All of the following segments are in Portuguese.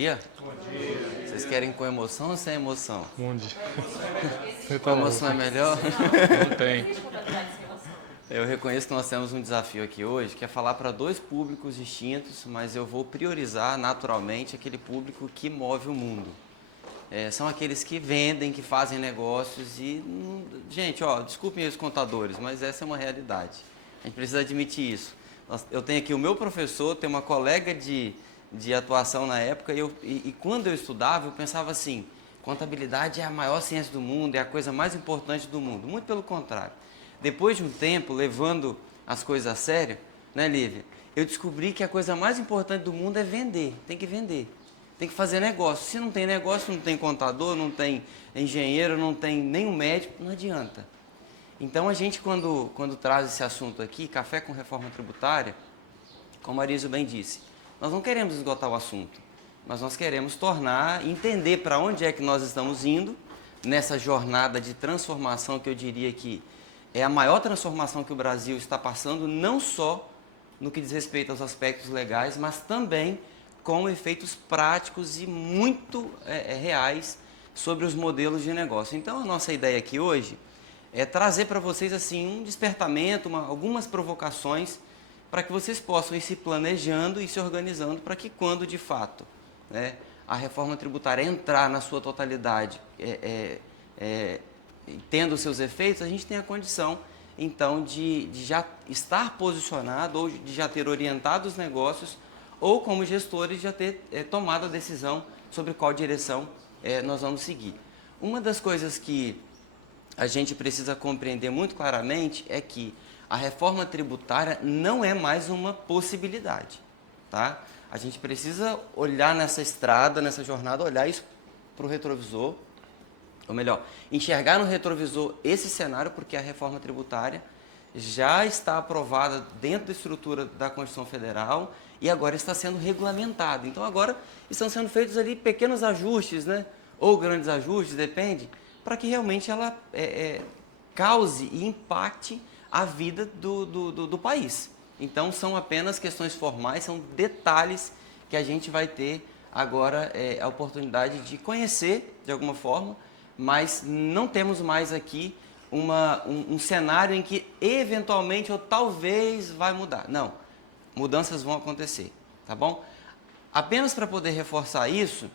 dia. Bom dia. Vocês querem com emoção ou sem emoção? Bom dia. Com emoção é melhor? Não tem. Eu reconheço que nós temos um desafio aqui hoje, que é falar para dois públicos distintos, mas eu vou priorizar naturalmente aquele público que move o mundo. São aqueles que vendem, que fazem negócios e... Gente, desculpem os contadores, mas essa é uma realidade. A gente precisa admitir isso. Eu tenho aqui o meu professor, tenho uma colega de atuação na época e quando eu estudava eu pensava assim, contabilidade é a maior ciência do mundo, é a coisa mais importante do mundo. Muito pelo contrário. Depois de um tempo, levando as coisas a sério, né, Lívia? Eu descobri que a coisa mais importante do mundo é vender, tem que vender. Tem que fazer negócio. Se não tem negócio, não tem contador, não tem engenheiro, não tem nenhum médico, não adianta. Então a gente quando traz esse assunto aqui, café com reforma tributária, como a Arísio bem disse, nós não queremos esgotar o assunto, mas nós queremos entender para onde é que nós estamos indo nessa jornada de transformação que eu diria que é a maior transformação que o Brasil está passando, não só no que diz respeito aos aspectos legais, mas também com efeitos práticos e muito reais sobre os modelos de negócio. Então a nossa ideia aqui hoje é trazer para vocês assim um despertamento, algumas provocações para que vocês possam ir se planejando e se organizando para que quando de fato a reforma tributária entrar na sua totalidade, tendo seus efeitos, a gente tem a condição então de já estar posicionado ou de já ter orientado os negócios ou como gestores já ter tomado a decisão sobre qual direção nós vamos seguir. Uma das coisas que a gente precisa compreender muito claramente é que a reforma tributária não é mais uma possibilidade, tá? A gente precisa olhar nessa estrada, nessa jornada, olhar isso para o retrovisor, ou melhor, enxergar no retrovisor esse cenário, porque a reforma tributária já está aprovada dentro da estrutura da Constituição Federal e agora está sendo regulamentada. Então agora estão sendo feitos ali pequenos ajustes, né? Ou grandes ajustes, depende, para que realmente ela cause e impacte a vida do país. Então são apenas questões formais, são detalhes que a gente vai ter agora a oportunidade de conhecer de alguma forma, mas não temos mais aqui um cenário em que eventualmente ou talvez vai mudar. Não, mudanças vão acontecer, tá bom? Apenas para poder reforçar isso,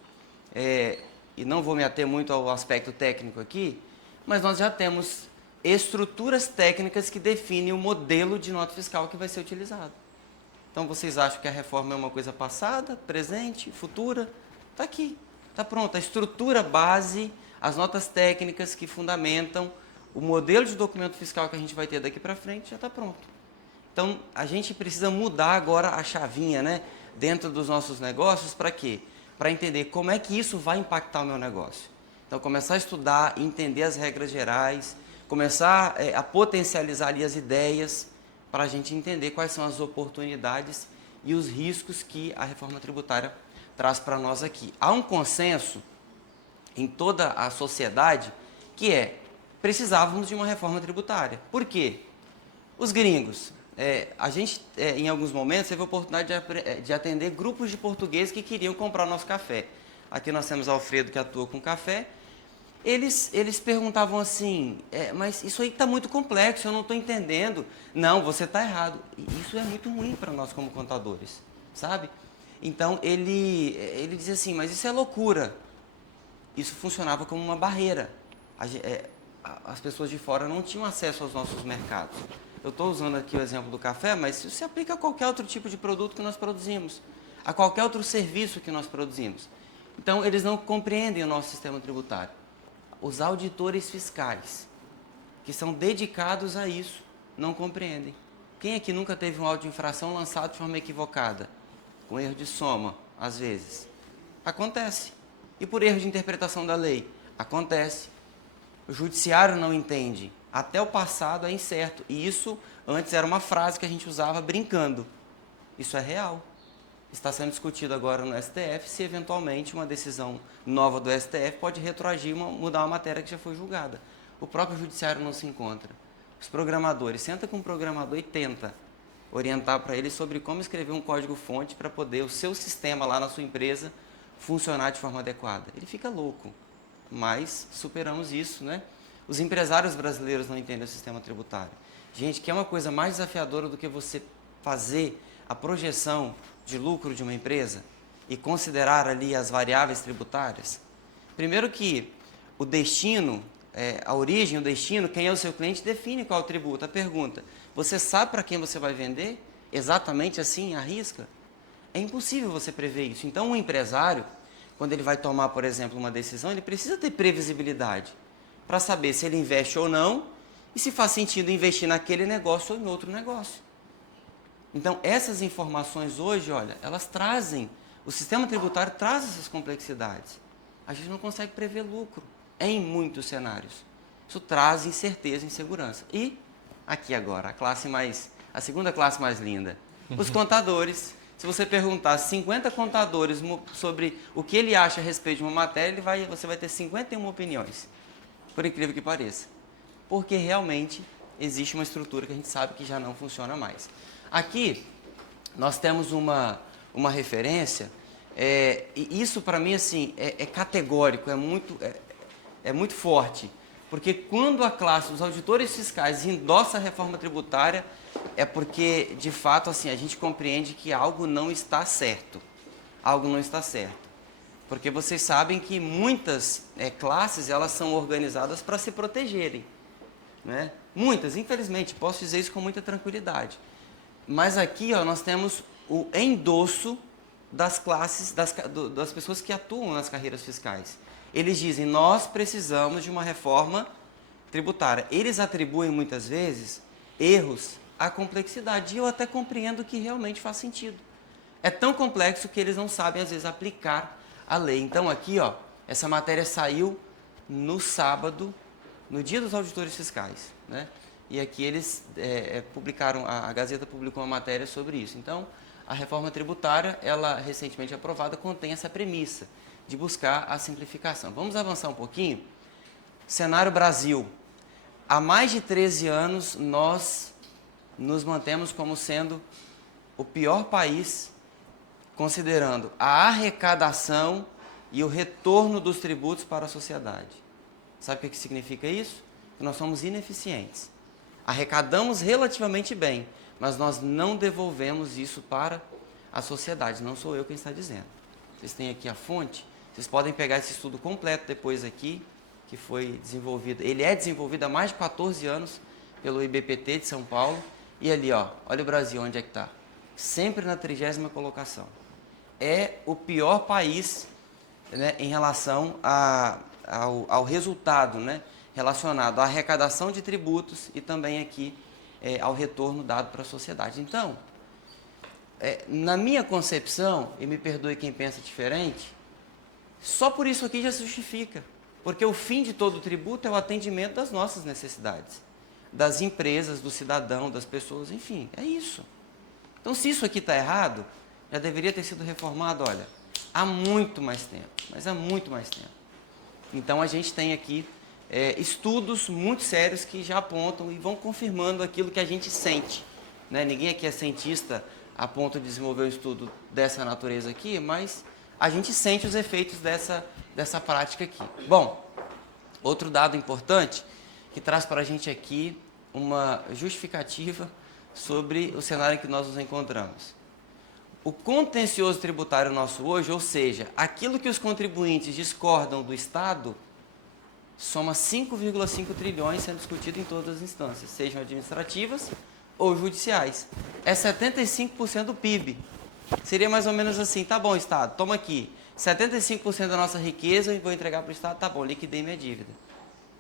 e não vou me ater muito ao aspecto técnico aqui, mas nós já temos estruturas técnicas que definem o modelo de nota fiscal que vai ser utilizado. Então vocês acham que a reforma é uma coisa passada, presente, futura? Está aqui, está pronto. A estrutura base, as notas técnicas que fundamentam o modelo de documento fiscal que a gente vai ter daqui para frente já está pronto. Então a gente precisa mudar agora a chavinha, né, dentro dos nossos negócios para quê? Para entender como é que isso vai impactar o meu negócio. Então começar a estudar, entender as regras gerais, começar a potencializar ali as ideias para a gente entender quais são as oportunidades e os riscos que a reforma tributária traz para nós aqui. Há um consenso em toda a sociedade que precisávamos de uma reforma tributária. Por quê? Os gringos, a gente em alguns momentos teve a oportunidade de atender grupos de portugueses que queriam comprar nosso café. Aqui nós temos Alfredo que atua com café. Eles perguntavam assim, mas isso aí está muito complexo, eu não estou entendendo. Não, você está errado. E isso é muito ruim para nós como contadores, sabe? Então ele dizia assim, mas isso é loucura. Isso funcionava como uma barreira. As pessoas de fora não tinham acesso aos nossos mercados. Eu estou usando aqui o exemplo do café, mas isso se aplica a qualquer outro tipo de produto que nós produzimos, a qualquer outro serviço que nós produzimos. Então eles não compreendem o nosso sistema tributário. Os auditores fiscais, que são dedicados a isso, não compreendem. Quem aqui nunca teve um auto de infração lançado de forma equivocada? Com erro de soma, às vezes. Acontece. E por erro de interpretação da lei? Acontece. O judiciário não entende. Até o passado é incerto. E isso antes era uma frase que a gente usava brincando. Isso é real. Está sendo discutido agora no STF se eventualmente uma decisão nova do STF pode retroagir, mudar uma matéria que já foi julgada. O próprio judiciário não se encontra. Os programadores, senta com o programador e tenta orientar para ele sobre como escrever um código-fonte para poder o seu sistema lá na sua empresa funcionar de forma adequada? Ele fica louco, mas superamos isso, né? Os empresários brasileiros não entendem o sistema tributário. Gente, que é uma coisa mais desafiadora do que você fazer a projeção de lucro de uma empresa e considerar ali as variáveis tributárias? Primeiro que o destino, a origem, o destino, quem é o seu cliente, define qual é o tributo. A pergunta, você sabe para quem você vai vender? Exatamente assim, à risca? É impossível você prever isso. Então, um empresário, quando ele vai tomar, por exemplo, uma decisão, ele precisa ter previsibilidade para saber se ele investe ou não e se faz sentido investir naquele negócio ou em outro negócio. Então, essas informações hoje, olha, elas trazem, o sistema tributário traz essas complexidades. A gente não consegue prever lucro em muitos cenários. Isso traz incerteza e insegurança. E, aqui agora, a segunda classe mais linda, os contadores. Se você perguntar 50 contadores sobre o que ele acha a respeito de uma matéria, você vai ter 51 opiniões, por incrível que pareça. Porque realmente existe uma estrutura que a gente sabe que já não funciona mais. Aqui, nós temos uma referência, e isso para mim assim, é categórico, é muito forte. Porque quando a classe dos auditores fiscais endossa a reforma tributária, é porque, de fato, assim, a gente compreende que algo não está certo. Algo não está certo. Porque vocês sabem que muitas classes, elas são organizadas para se protegerem. Né? Muitas, infelizmente, posso dizer isso com muita tranquilidade. Mas aqui ó, nós temos o endosso das classes, das pessoas que atuam nas carreiras fiscais. Eles dizem, nós precisamos de uma reforma tributária. Eles atribuem muitas vezes erros à complexidade. E eu até compreendo que realmente faz sentido. É tão complexo que eles não sabem, às vezes, aplicar a lei. Então aqui, ó, essa matéria saiu no sábado, no dia dos auditores fiscais, né? E aqui eles publicaram, a Gazeta publicou uma matéria sobre isso. Então, a reforma tributária, ela recentemente aprovada, contém essa premissa de buscar a simplificação. Vamos avançar um pouquinho? Cenário Brasil. Há mais de 13 anos, nós nos mantemos como sendo o pior país, considerando a arrecadação e o retorno dos tributos para a sociedade. Sabe o que significa isso? Que nós somos ineficientes. Arrecadamos relativamente bem, mas nós não devolvemos isso para a sociedade. Não sou eu quem está dizendo. Vocês têm aqui a fonte. Vocês podem pegar esse estudo completo depois aqui, que foi desenvolvido. Ele é desenvolvido há mais de 14 anos pelo IBPT de São Paulo. E ali, ó, olha o Brasil, onde é que está? Sempre na 30ª colocação. É o pior país, né, em relação ao resultado, né, relacionado à arrecadação de tributos e também aqui ao retorno dado para a sociedade. Então, na minha concepção, e me perdoe quem pensa diferente, só por isso aqui já se justifica. Porque o fim de todo tributo é o atendimento das nossas necessidades. Das empresas, do cidadão, das pessoas, enfim, é isso. Então, se isso aqui está errado, já deveria ter sido reformado, olha, há muito mais tempo, mas há muito mais tempo. Então, a gente tem aqui estudos muito sérios que já apontam e vão confirmando aquilo que a gente sente. Né? Ninguém aqui é cientista a ponto de desenvolver um estudo dessa natureza aqui, mas a gente sente os efeitos dessa prática aqui. Bom, outro dado importante que traz para a gente aqui uma justificativa sobre o cenário em que nós nos encontramos. O contencioso tributário nosso hoje, ou seja, aquilo que os contribuintes discordam do Estado, soma 5,5 trilhões sendo discutido em todas as instâncias, sejam administrativas ou judiciais. É 75% do PIB. Seria mais ou menos assim, tá bom, Estado, toma aqui, 75% da nossa riqueza e vou entregar para o Estado, tá bom, liquidei minha dívida.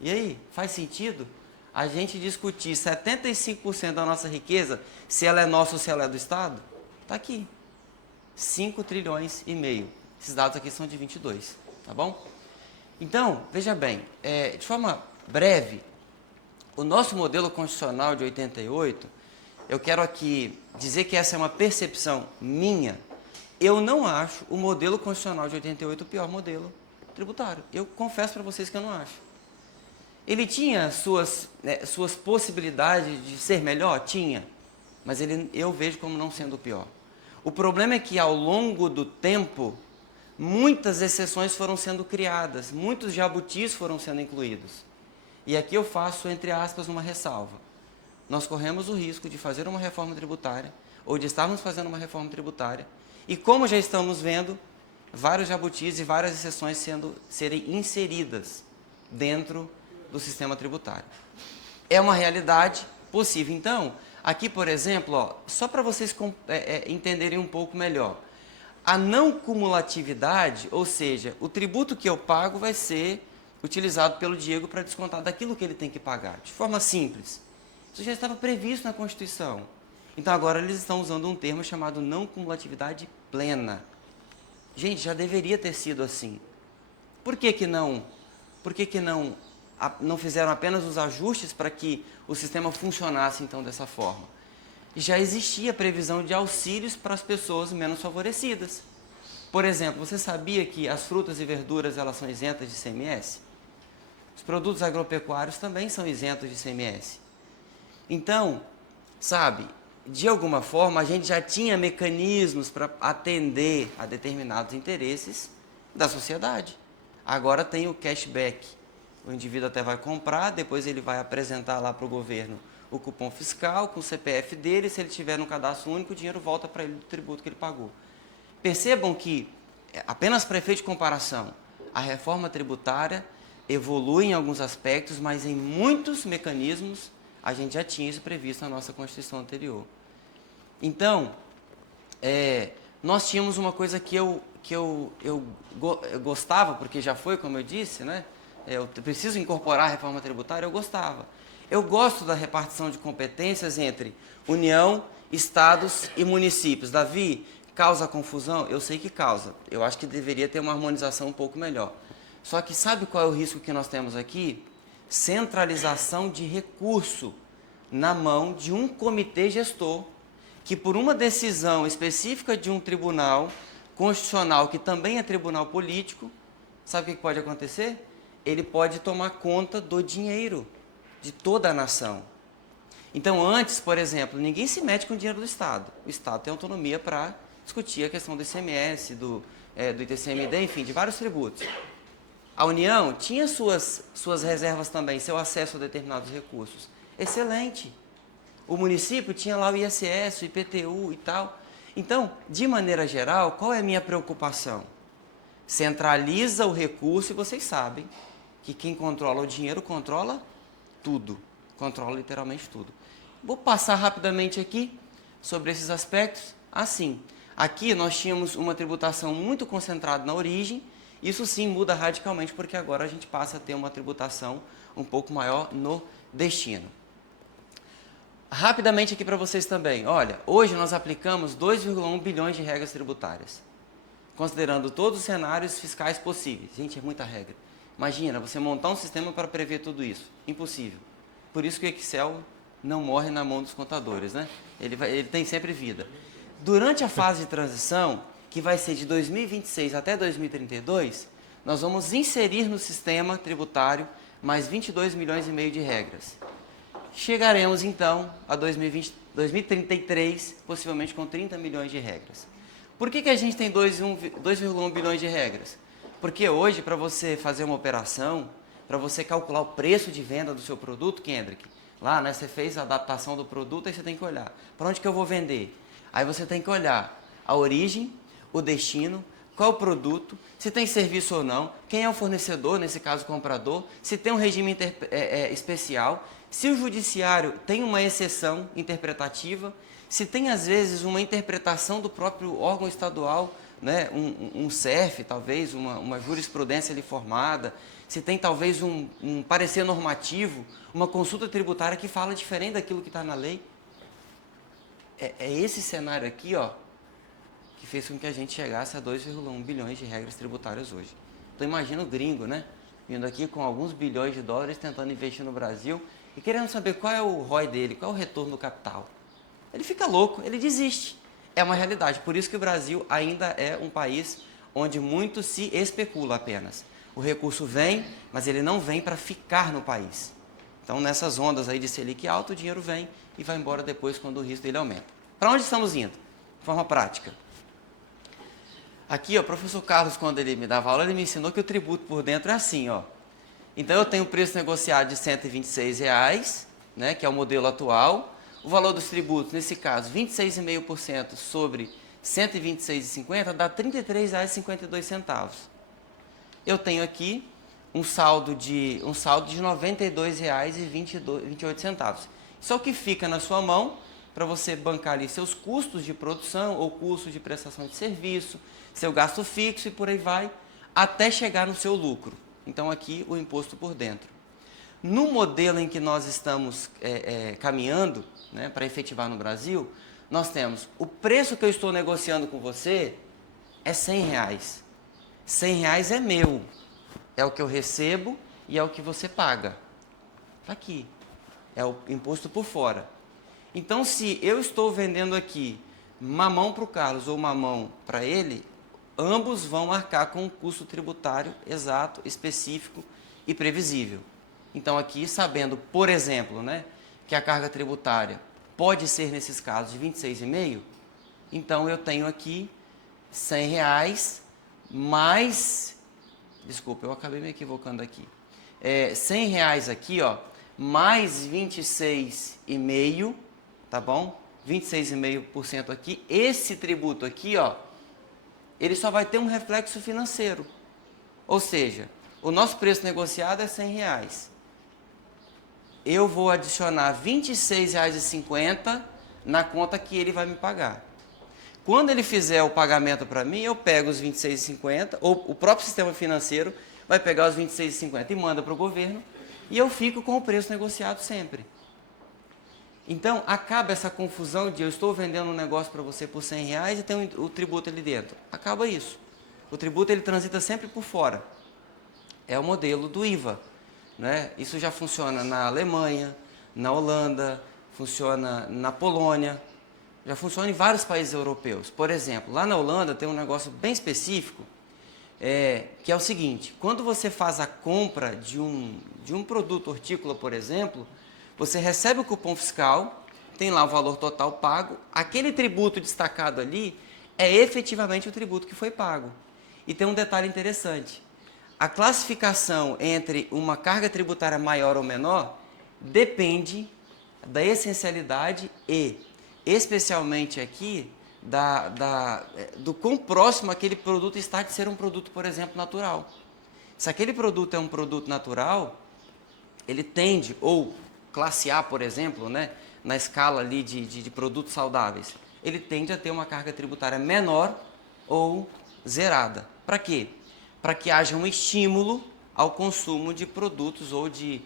E aí, faz sentido a gente discutir 75% da nossa riqueza, se ela é nossa ou se ela é do Estado? Tá aqui, 5 trilhões e meio. Esses dados aqui são de 22, tá bom? Então, veja bem, de forma breve, o nosso modelo constitucional de 88, eu quero aqui dizer que essa é uma percepção minha. Eu não acho o modelo constitucional de 88 o pior modelo tributário. Eu confesso para vocês que eu não acho. Ele tinha suas possibilidades de ser melhor? Tinha. Mas eu vejo como não sendo o pior. O problema é que ao longo do tempo, muitas exceções foram sendo criadas, muitos jabutis foram sendo incluídos. E aqui eu faço, entre aspas, uma ressalva. Nós corremos o risco de fazer uma reforma tributária, ou de estarmos fazendo uma reforma tributária, e como já estamos vendo, vários jabutis e várias exceções serem inseridas dentro do sistema tributário. É uma realidade possível. Então, aqui, por exemplo, ó, só para vocês entenderem um pouco melhor, a não cumulatividade, ou seja, o tributo que eu pago vai ser utilizado pelo Diego para descontar daquilo que ele tem que pagar, de forma simples. Isso já estava previsto na Constituição. Então agora eles estão usando um termo chamado não cumulatividade plena. Gente, já deveria ter sido assim. Por que que não? Por que que não fizeram apenas os ajustes para que o sistema funcionasse então dessa forma? Já existia previsão de auxílios para as pessoas menos favorecidas. Por exemplo, você sabia que as frutas e verduras elas são isentas de ICMS? Os produtos agropecuários também são isentos de ICMS. Então, sabe, de alguma forma a gente já tinha mecanismos para atender a determinados interesses da sociedade. Agora tem o cashback. O indivíduo até vai comprar, depois ele vai apresentar lá para o governo o cupom fiscal com o CPF dele, se ele tiver no cadastro único, o dinheiro volta para ele do tributo que ele pagou. Percebam que, apenas para efeito de comparação, a reforma tributária evolui em alguns aspectos, mas em muitos mecanismos a gente já tinha isso previsto na nossa Constituição anterior. Então, nós tínhamos uma coisa que eu gostava, porque já foi, como eu disse, né? Eu preciso incorporar a reforma tributária, eu gostava. Eu gosto da repartição de competências entre União, Estados e municípios. Davi, causa confusão? Eu sei que causa. Eu acho que deveria ter uma harmonização um pouco melhor. Só que sabe qual é o risco que nós temos aqui? Centralização de recurso na mão de um comitê gestor, que por uma decisão específica de um tribunal constitucional, que também é tribunal político, sabe o que pode acontecer? Ele pode tomar conta do dinheiro de toda a nação. Então, antes, por exemplo, ninguém se mete com o dinheiro do Estado. O Estado tem autonomia para discutir a questão do ICMS, do ITCMD, enfim, de vários tributos. A União tinha suas reservas também, seu acesso a determinados recursos. Excelente. O município tinha lá o ISS, o IPTU e tal. Então, de maneira geral, qual é a minha preocupação? Centraliza o recurso e vocês sabem que quem controla o dinheiro controla tudo. Controla literalmente tudo. Vou passar rapidamente aqui sobre esses aspectos. Assim, aqui nós tínhamos uma tributação muito concentrada na origem. Isso sim muda radicalmente, porque agora a gente passa a ter uma tributação um pouco maior no destino. Rapidamente aqui para vocês também. Olha, hoje nós aplicamos 2,1 bilhões de regras tributárias, considerando todos os cenários fiscais possíveis. Gente, é muita regra. Imagina, você montar um sistema para prever tudo isso. Impossível. Por isso que o Excel não morre na mão dos contadores, né? Ele tem sempre vida. Durante a fase de transição, que vai ser de 2026 até 2032, nós vamos inserir no sistema tributário mais 22 milhões e meio de regras. Chegaremos, então, a 2033, possivelmente com 30 milhões de regras. Por que a gente tem 2,1 bilhões de regras? Porque hoje, para você fazer uma operação, para você calcular o preço de venda do seu produto, Kendrick, lá, né, você fez a adaptação do produto, aí você tem que olhar, para onde que eu vou vender? Aí você tem que olhar a origem, o destino, qual o produto, se tem serviço ou não, quem é o fornecedor, nesse caso o comprador, se tem um regime especial, se o judiciário tem uma exceção interpretativa, se tem às vezes uma interpretação do próprio órgão estadual, né, um CERF talvez, uma jurisprudência ali formada, se tem talvez um parecer normativo, uma consulta tributária que fala diferente daquilo que está na lei. É esse cenário aqui, ó, que fez com que a gente chegasse a 2,1 bilhões de regras tributárias hoje. Então imagina o gringo, né? Vindo aqui com alguns bilhões de dólares tentando investir no Brasil e querendo saber qual é o ROI dele, qual é o retorno do capital. Ele fica louco, ele desiste. É uma realidade. Por isso que o Brasil ainda é um país onde muito se especula apenas. O recurso vem, mas ele não vem para ficar no país. Então nessas ondas aí de Selic alto, o dinheiro vem e vai embora depois quando o risco dele aumenta. Para onde estamos indo? De forma prática. Aqui, ó, o professor Carlos, quando ele me dava aula, ele me ensinou que o tributo por dentro é assim, ó. Então, eu tenho o preço negociado de R$ 126, né, que é o modelo atual. O valor dos tributos, nesse caso, 26,5% sobre R$ 126,50 dá R$ 33,52. Eu tenho aqui um saldo de R$ 92,28. Isso é o que fica na sua mão para você bancar ali seus custos de produção ou custos de prestação de serviço, seu gasto fixo e por aí vai, até chegar no seu lucro. Então aqui o imposto por dentro. No modelo em que nós estamos caminhando, né, para efetivar no Brasil, nós temos o preço que eu estou negociando com você é R$ 100. R$ 100 é meu, é o que eu recebo e é o que você paga. Está aqui, é o imposto por fora. Então, se eu estou vendendo aqui mamão para o Carlos ou mamão para ele, ambos vão arcar com um custo tributário exato, específico e previsível. Então, aqui, sabendo, por exemplo, né, que a carga tributária pode ser, nesses casos, de R$ 26,5, então eu tenho aqui R$ 100 mais... Desculpa, eu acabei me equivocando aqui. R$ 100 aqui, ó, mais 26,5, tá bom? 26,5% aqui. Esse tributo aqui, ó, ele só vai ter um reflexo financeiro. Ou seja, o nosso preço negociado é R$ 100. Eu vou adicionar R$ 26,50 na conta que ele vai me pagar. Quando ele fizer o pagamento para mim, eu pego os R$ 26,50, ou o próprio sistema financeiro vai pegar os R$ 26,50 e manda para o governo, e eu fico com o preço negociado sempre. Então, acaba essa confusão de eu estou vendendo um negócio para você por R$ 100 e tem o tributo ali dentro. Acaba isso. O tributo ele transita sempre por fora. É o modelo do IVA. Né? Isso já funciona na Alemanha, na Holanda, funciona na Polônia, já funciona em vários países europeus. Por exemplo, lá na Holanda tem um negócio bem específico, que é o seguinte: quando você faz a compra de um produto hortícola, por exemplo, você recebe o cupom fiscal, tem lá o valor total pago, aquele tributo destacado ali é efetivamente o tributo que foi pago. E tem um detalhe interessante: a classificação entre uma carga tributária maior ou menor depende da essencialidade e, especialmente aqui, do quão próximo aquele produto está de ser um produto, por exemplo, natural. Se aquele produto é um produto natural, ele tende, ou classe A, por exemplo, né, na escala ali de produtos saudáveis, ele tende a ter uma carga tributária menor ou zerada. Para quê? Para que haja um estímulo ao consumo de produtos ou de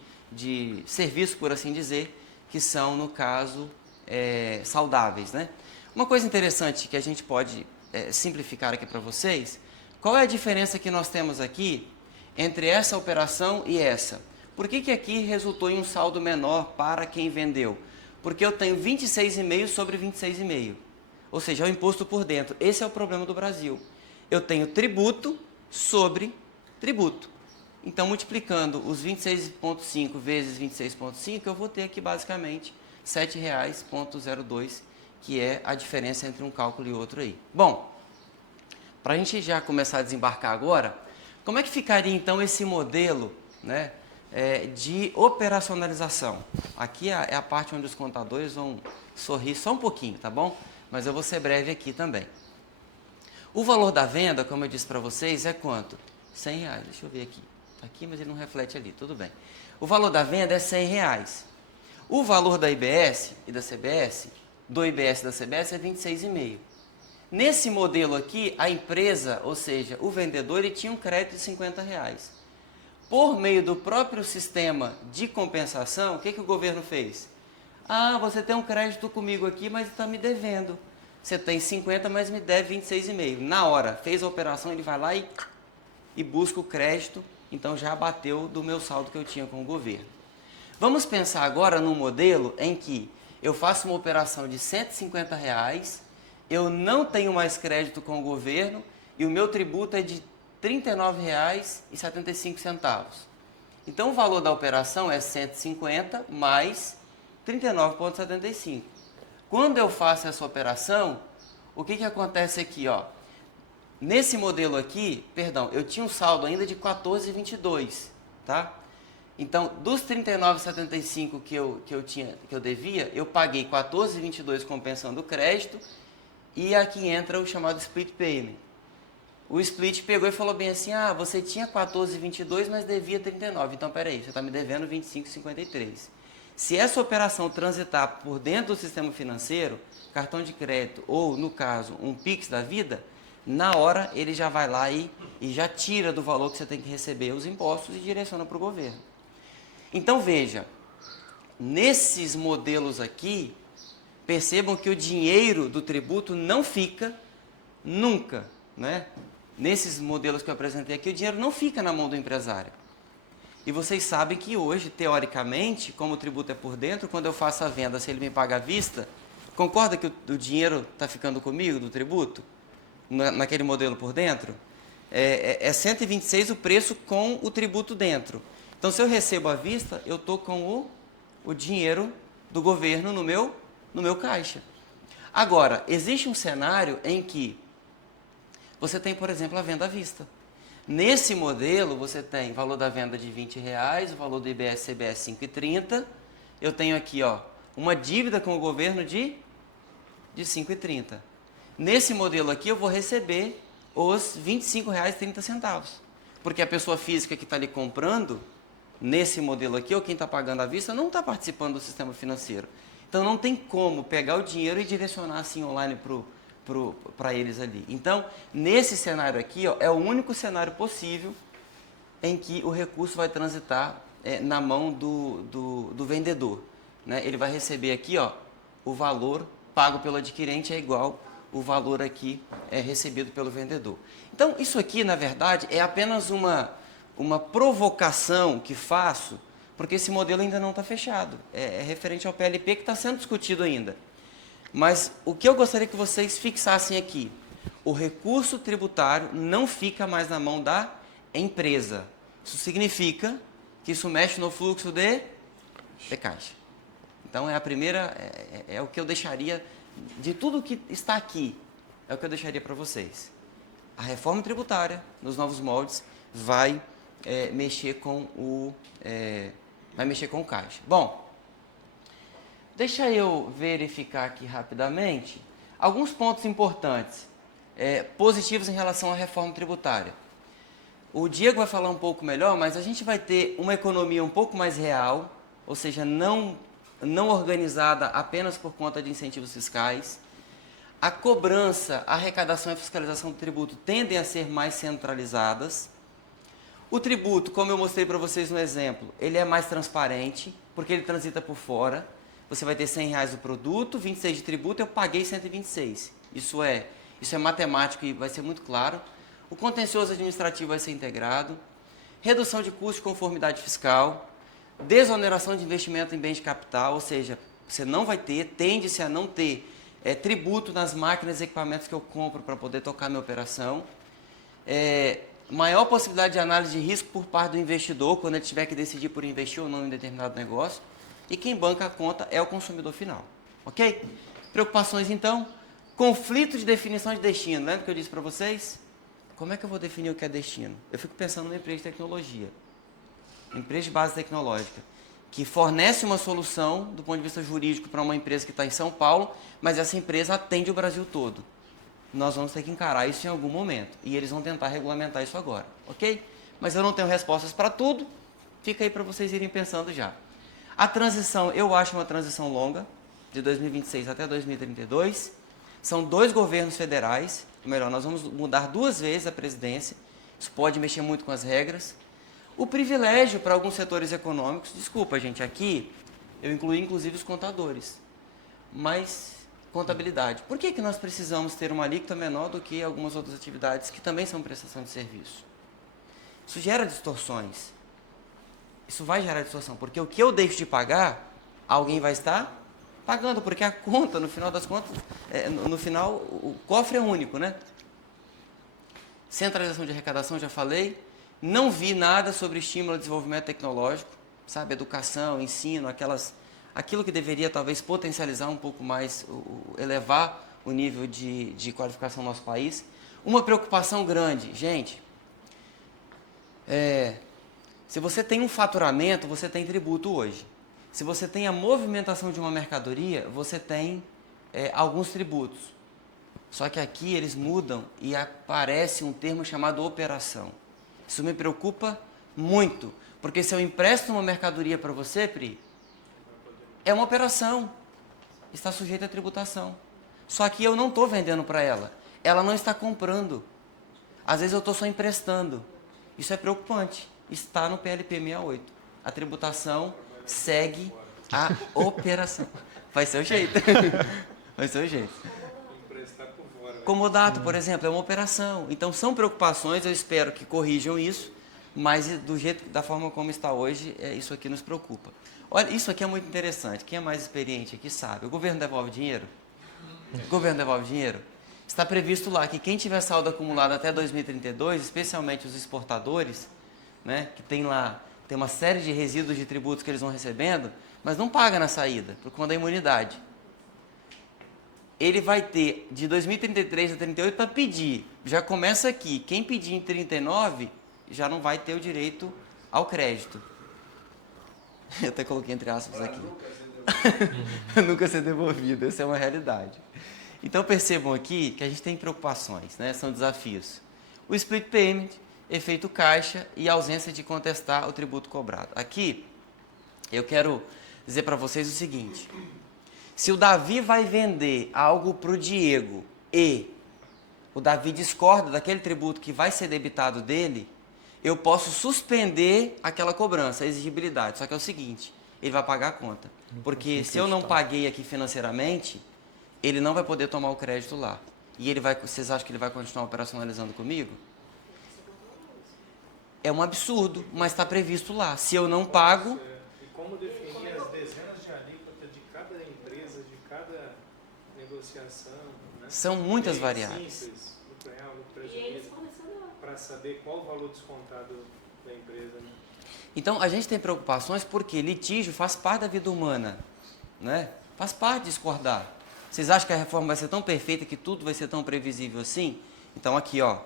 serviços, por assim dizer, que são, no caso, saudáveis. Né? Uma coisa interessante que a gente pode simplificar aqui para vocês: qual é a diferença que nós temos aqui entre essa operação e essa? Por que aqui resultou em um saldo menor para quem vendeu? Porque eu tenho 26,5 sobre 26,5, ou seja, é o imposto por dentro. Esse é o problema do Brasil. Eu tenho tributo sobre tributo. Então, multiplicando os 26,5 vezes 26,5, eu vou ter aqui basicamente R$ 7,02, que é a diferença entre um cálculo e outro aí. Bom, para a gente já começar a desembarcar agora, como é que ficaria então esse modelo, né, de operacionalização? Aqui é a parte onde os contadores vão sorrir só um pouquinho, tá bom? Mas eu vou ser breve aqui também. O valor da venda, como eu disse para vocês, é quanto? R$ 100. Deixa eu ver aqui. Está aqui, mas ele não reflete ali. Tudo bem. O valor da venda é R$ 100. O valor da IBS e da CBS, do IBS e da CBS, é 26,5. Nesse modelo aqui, a empresa, ou seja, o vendedor, ele tinha um crédito de R$ 50. Por meio do próprio sistema de compensação, o que o governo fez? Ah, você tem um crédito comigo aqui, mas está me devendo. Você tem 50, mas me deve 26,5. Na hora, fez a operação, ele vai lá e busca o crédito, então já abateu do meu saldo que eu tinha com o governo. Vamos pensar agora num modelo em que eu faço uma operação de R$ 150, eu não tenho mais crédito com o governo e o meu tributo é de R$ 39,75. Então o valor da operação é 150 mais 39,75. Quando eu faço essa operação, o que acontece aqui? Ó? Nesse modelo aqui, perdão, eu tinha um saldo ainda de 14,22, tá? Então, dos 39,75 que eu devia, eu paguei 14,22 compensando o crédito e aqui entra o chamado split payment. O split pegou e falou bem assim, você tinha 14,22, mas devia 39, então peraí, você está me devendo 25,53. Se essa operação transitar por dentro do sistema financeiro, cartão de crédito ou, no caso, um Pix da vida, na hora ele já vai lá e já tira do valor que você tem que receber os impostos e direciona para o governo. Então veja, nesses modelos aqui, percebam que o dinheiro do tributo não fica nunca, né? Nesses modelos que eu apresentei aqui, o dinheiro não fica na mão do empresário. E vocês sabem que hoje, teoricamente, como o tributo é por dentro, quando eu faço a venda, se ele me paga à vista, concorda que o dinheiro está ficando comigo do tributo? Naquele modelo por dentro? É 126 o preço com o tributo dentro. Então, se eu recebo à vista, eu estou com o dinheiro do governo no meu caixa. Agora, existe um cenário em que você tem, por exemplo, a venda à vista. Nesse modelo, você tem valor da venda de R$20, o valor do IBS-CBS 5,30. Eu tenho aqui uma dívida com o governo de 5,30. Nesse modelo aqui, eu vou receber os R$25,30. Porque a pessoa física que está ali comprando, nesse modelo aqui, ou quem está pagando à vista, não está participando do sistema financeiro. Então, não tem como pegar o dinheiro e direcionar assim online para eles ali. Então, nesse cenário aqui, é o único cenário possível em que o recurso vai transitar na mão do vendedor. Né? Ele vai receber aqui, o valor pago pelo adquirente é igual o valor aqui recebido pelo vendedor. Então, isso aqui, na verdade, é apenas uma provocação que faço, porque esse modelo ainda não está fechado. É referente ao PLP que está sendo discutido ainda. Mas o que eu gostaria que vocês fixassem aqui, o recurso tributário não fica mais na mão da empresa. Isso significa que isso mexe no fluxo de caixa. Então, é o que eu deixaria, de tudo que está aqui, é o que eu deixaria para vocês. A reforma tributária, nos novos moldes, vai mexer com o caixa. Bom, deixa eu verificar aqui rapidamente alguns pontos importantes, positivos em relação à reforma tributária. O Diego vai falar um pouco melhor, mas a gente vai ter uma economia um pouco mais real, ou seja, não organizada apenas por conta de incentivos fiscais. A cobrança, a arrecadação e a fiscalização do tributo tendem a ser mais centralizadas. O tributo, como eu mostrei para vocês no exemplo, ele é mais transparente, porque ele transita por fora. Você vai ter R$100 do produto, 26 de tributo, eu paguei 126. Isso é matemático e vai ser muito claro. O contencioso administrativo vai ser integrado. Redução de custo de conformidade fiscal. Desoneração de investimento em bens de capital, ou seja, você não vai ter, tende-se a não ter tributo nas máquinas e equipamentos que eu compro para poder tocar minha operação. Maior possibilidade de análise de risco por parte do investidor, quando ele tiver que decidir por investir ou não em determinado negócio. E quem banca a conta é o consumidor final. Ok? Preocupações, então. Conflito de definição de destino. Lembra que eu disse para vocês? Como é que eu vou definir o que é destino? Eu fico pensando numa empresa de tecnologia. Uma empresa de base tecnológica, que fornece uma solução do ponto de vista jurídico para uma empresa que está em São Paulo, mas essa empresa atende o Brasil todo. Nós vamos ter que encarar isso em algum momento. E eles vão tentar regulamentar isso agora. Ok? Mas eu não tenho respostas para tudo. Fica aí para vocês irem pensando já. A transição, eu acho uma transição longa, de 2026 até 2032. São 2 governos federais, ou melhor, nós vamos mudar 2 vezes a presidência. Isso pode mexer muito com as regras. O privilégio para alguns setores econômicos, desculpa gente, aqui eu incluí inclusive os contadores, mas contabilidade. Por que nós precisamos ter uma alíquota menor do que algumas outras atividades que também são prestação de serviço? Isso gera distorções. Isso vai gerar distorção, porque o que eu deixo de pagar, alguém vai estar pagando, porque a conta, no final das contas, no final, o cofre é único, né? Centralização de arrecadação, já falei. Não vi nada sobre estímulo ao desenvolvimento tecnológico, sabe? Educação, ensino, aquilo que deveria talvez potencializar um pouco mais, elevar o nível de qualificação no nosso país. Uma preocupação grande, gente, se você tem um faturamento, você tem tributo hoje. Se você tem a movimentação de uma mercadoria, você tem alguns tributos. Só que aqui eles mudam e aparece um termo chamado operação. Isso me preocupa muito, porque se eu empresto uma mercadoria para você, Pri, é uma operação, está sujeita à tributação. Só que eu não estou vendendo para ela, ela não está comprando. Às vezes eu estou só emprestando. Isso é preocupante. Está no PLP 68. A tributação segue a operação. Vai ser o jeito. Vai ser o jeito. Comodato, por exemplo, é uma operação. Então são preocupações, eu espero que corrijam isso, mas do jeito, da forma como está hoje, isso aqui nos preocupa. Olha, isso aqui é muito interessante. Quem é mais experiente aqui sabe. O governo devolve dinheiro? O governo devolve dinheiro? Está previsto lá que quem tiver saldo acumulado até 2032, especialmente os exportadores, né, que tem uma série de resíduos de tributos que eles vão recebendo, mas não paga na saída, por conta da imunidade. Ele vai ter de 2033 a 38 para pedir. Já começa aqui. Quem pedir em 39 já não vai ter o direito ao crédito. Eu até coloquei entre aspas aqui. Nunca ser devolvido. Essa é uma realidade. Então percebam aqui que a gente tem preocupações, né? São desafios. O split payment, efeito caixa e ausência de contestar o tributo cobrado. Aqui eu quero dizer para vocês o seguinte. Se o Davi vai vender algo para o Diego e o Davi discorda daquele tributo que vai ser debitado dele, eu posso suspender aquela cobrança, a exigibilidade. Só que é o seguinte, ele vai pagar a conta. Porque se eu não paguei aqui financeiramente, ele não vai poder tomar o crédito lá. E ele vai, vocês acham que ele vai continuar operacionalizando comigo? É um absurdo, mas está previsto lá. Se eu não pago... E como definir as dezenas de alíquotas de cada empresa, de cada negociação? Né? São muitas variáveis. Simples, lucro real, lucro presumido, para saber qual o valor descontado da empresa. Né? Então, a gente tem preocupações porque litígio faz parte da vida humana, né? Faz parte de discordar. Vocês acham que a reforma vai ser tão perfeita, que tudo vai ser tão previsível assim? Então, aqui, ó,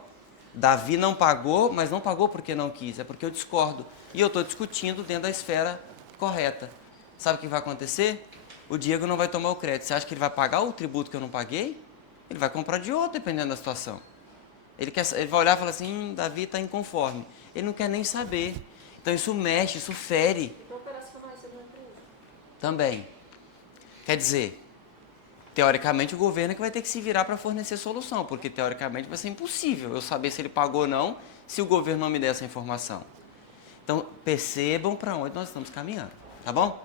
Davi não pagou, mas não pagou porque não quis, é porque eu discordo. E eu estou discutindo dentro da esfera correta. Sabe o que vai acontecer? O Diego não vai tomar o crédito. Você acha que ele vai pagar o tributo que eu não paguei? Ele vai comprar de outro, dependendo da situação. Ele vai olhar e falar assim, Davi está inconforme. Ele não quer nem saber. Então isso mexe, isso fere. Então operacionaliza na empresa. Também. Quer dizer, teoricamente o governo é que vai ter que se virar para fornecer solução, porque teoricamente vai ser impossível eu saber se ele pagou ou não, se o governo não me der essa informação. Então percebam para onde nós estamos caminhando, tá bom?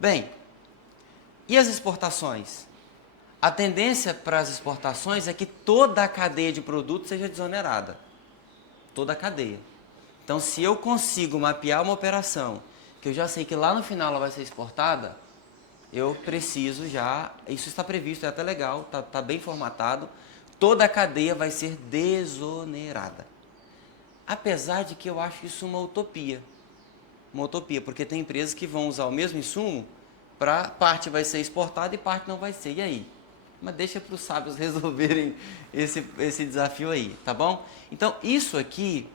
Bem, e as exportações? A tendência para as exportações é que toda a cadeia de produtos seja desonerada. Toda a cadeia. Então, se eu consigo mapear uma operação, que eu já sei que lá no final ela vai ser exportada, eu preciso já, isso está previsto, é até legal, está bem formatado, toda a cadeia vai ser desonerada. Apesar de que eu acho isso uma utopia, porque tem empresas que vão usar o mesmo insumo, para parte vai ser exportada e parte não vai ser, e aí? Mas deixa para os sábios resolverem esse desafio aí, tá bom? Então, isso aqui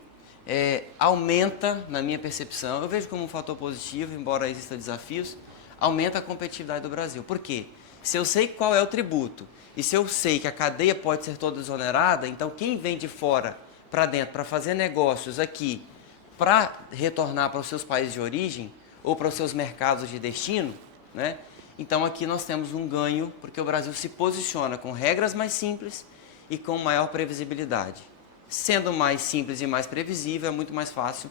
aumenta, na minha percepção, eu vejo como um fator positivo, embora existam desafios, aumenta a competitividade do Brasil. Por quê? Se eu sei qual é o tributo, e se eu sei que a cadeia pode ser toda exonerada, então quem vem de fora para dentro para fazer negócios aqui, para retornar para os seus países de origem, ou para os seus mercados de destino, né? Então aqui nós temos um ganho, porque o Brasil se posiciona com regras mais simples e com maior previsibilidade. Sendo mais simples e mais previsível, é muito mais fácil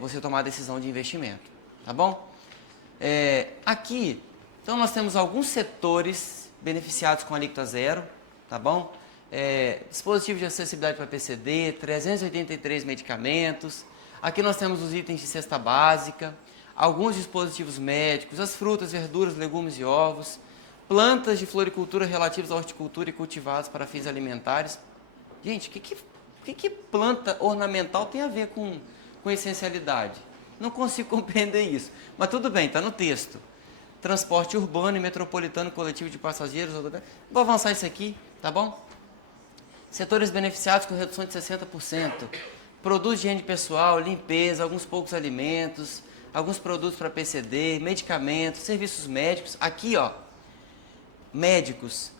você tomar a decisão de investimento, tá bom? Aqui, então nós temos alguns setores beneficiados com alíquota zero, tá bom? Dispositivo de acessibilidade para PCD, 383 medicamentos. Aqui nós temos os itens de cesta básica, alguns dispositivos médicos, as frutas, verduras, legumes e ovos, plantas de floricultura relativas à horticultura e cultivados para fins alimentares. Gente, o que planta ornamental tem a ver com essencialidade? Não consigo compreender isso, mas tudo bem, está no texto. Transporte urbano e metropolitano coletivo de passageiros. Vou avançar isso aqui, tá bom? Setores beneficiados com redução de 60%. Produtos de higiene pessoal, limpeza, alguns poucos alimentos, alguns produtos para PCD, medicamentos, serviços médicos. Aqui, ó, médicos.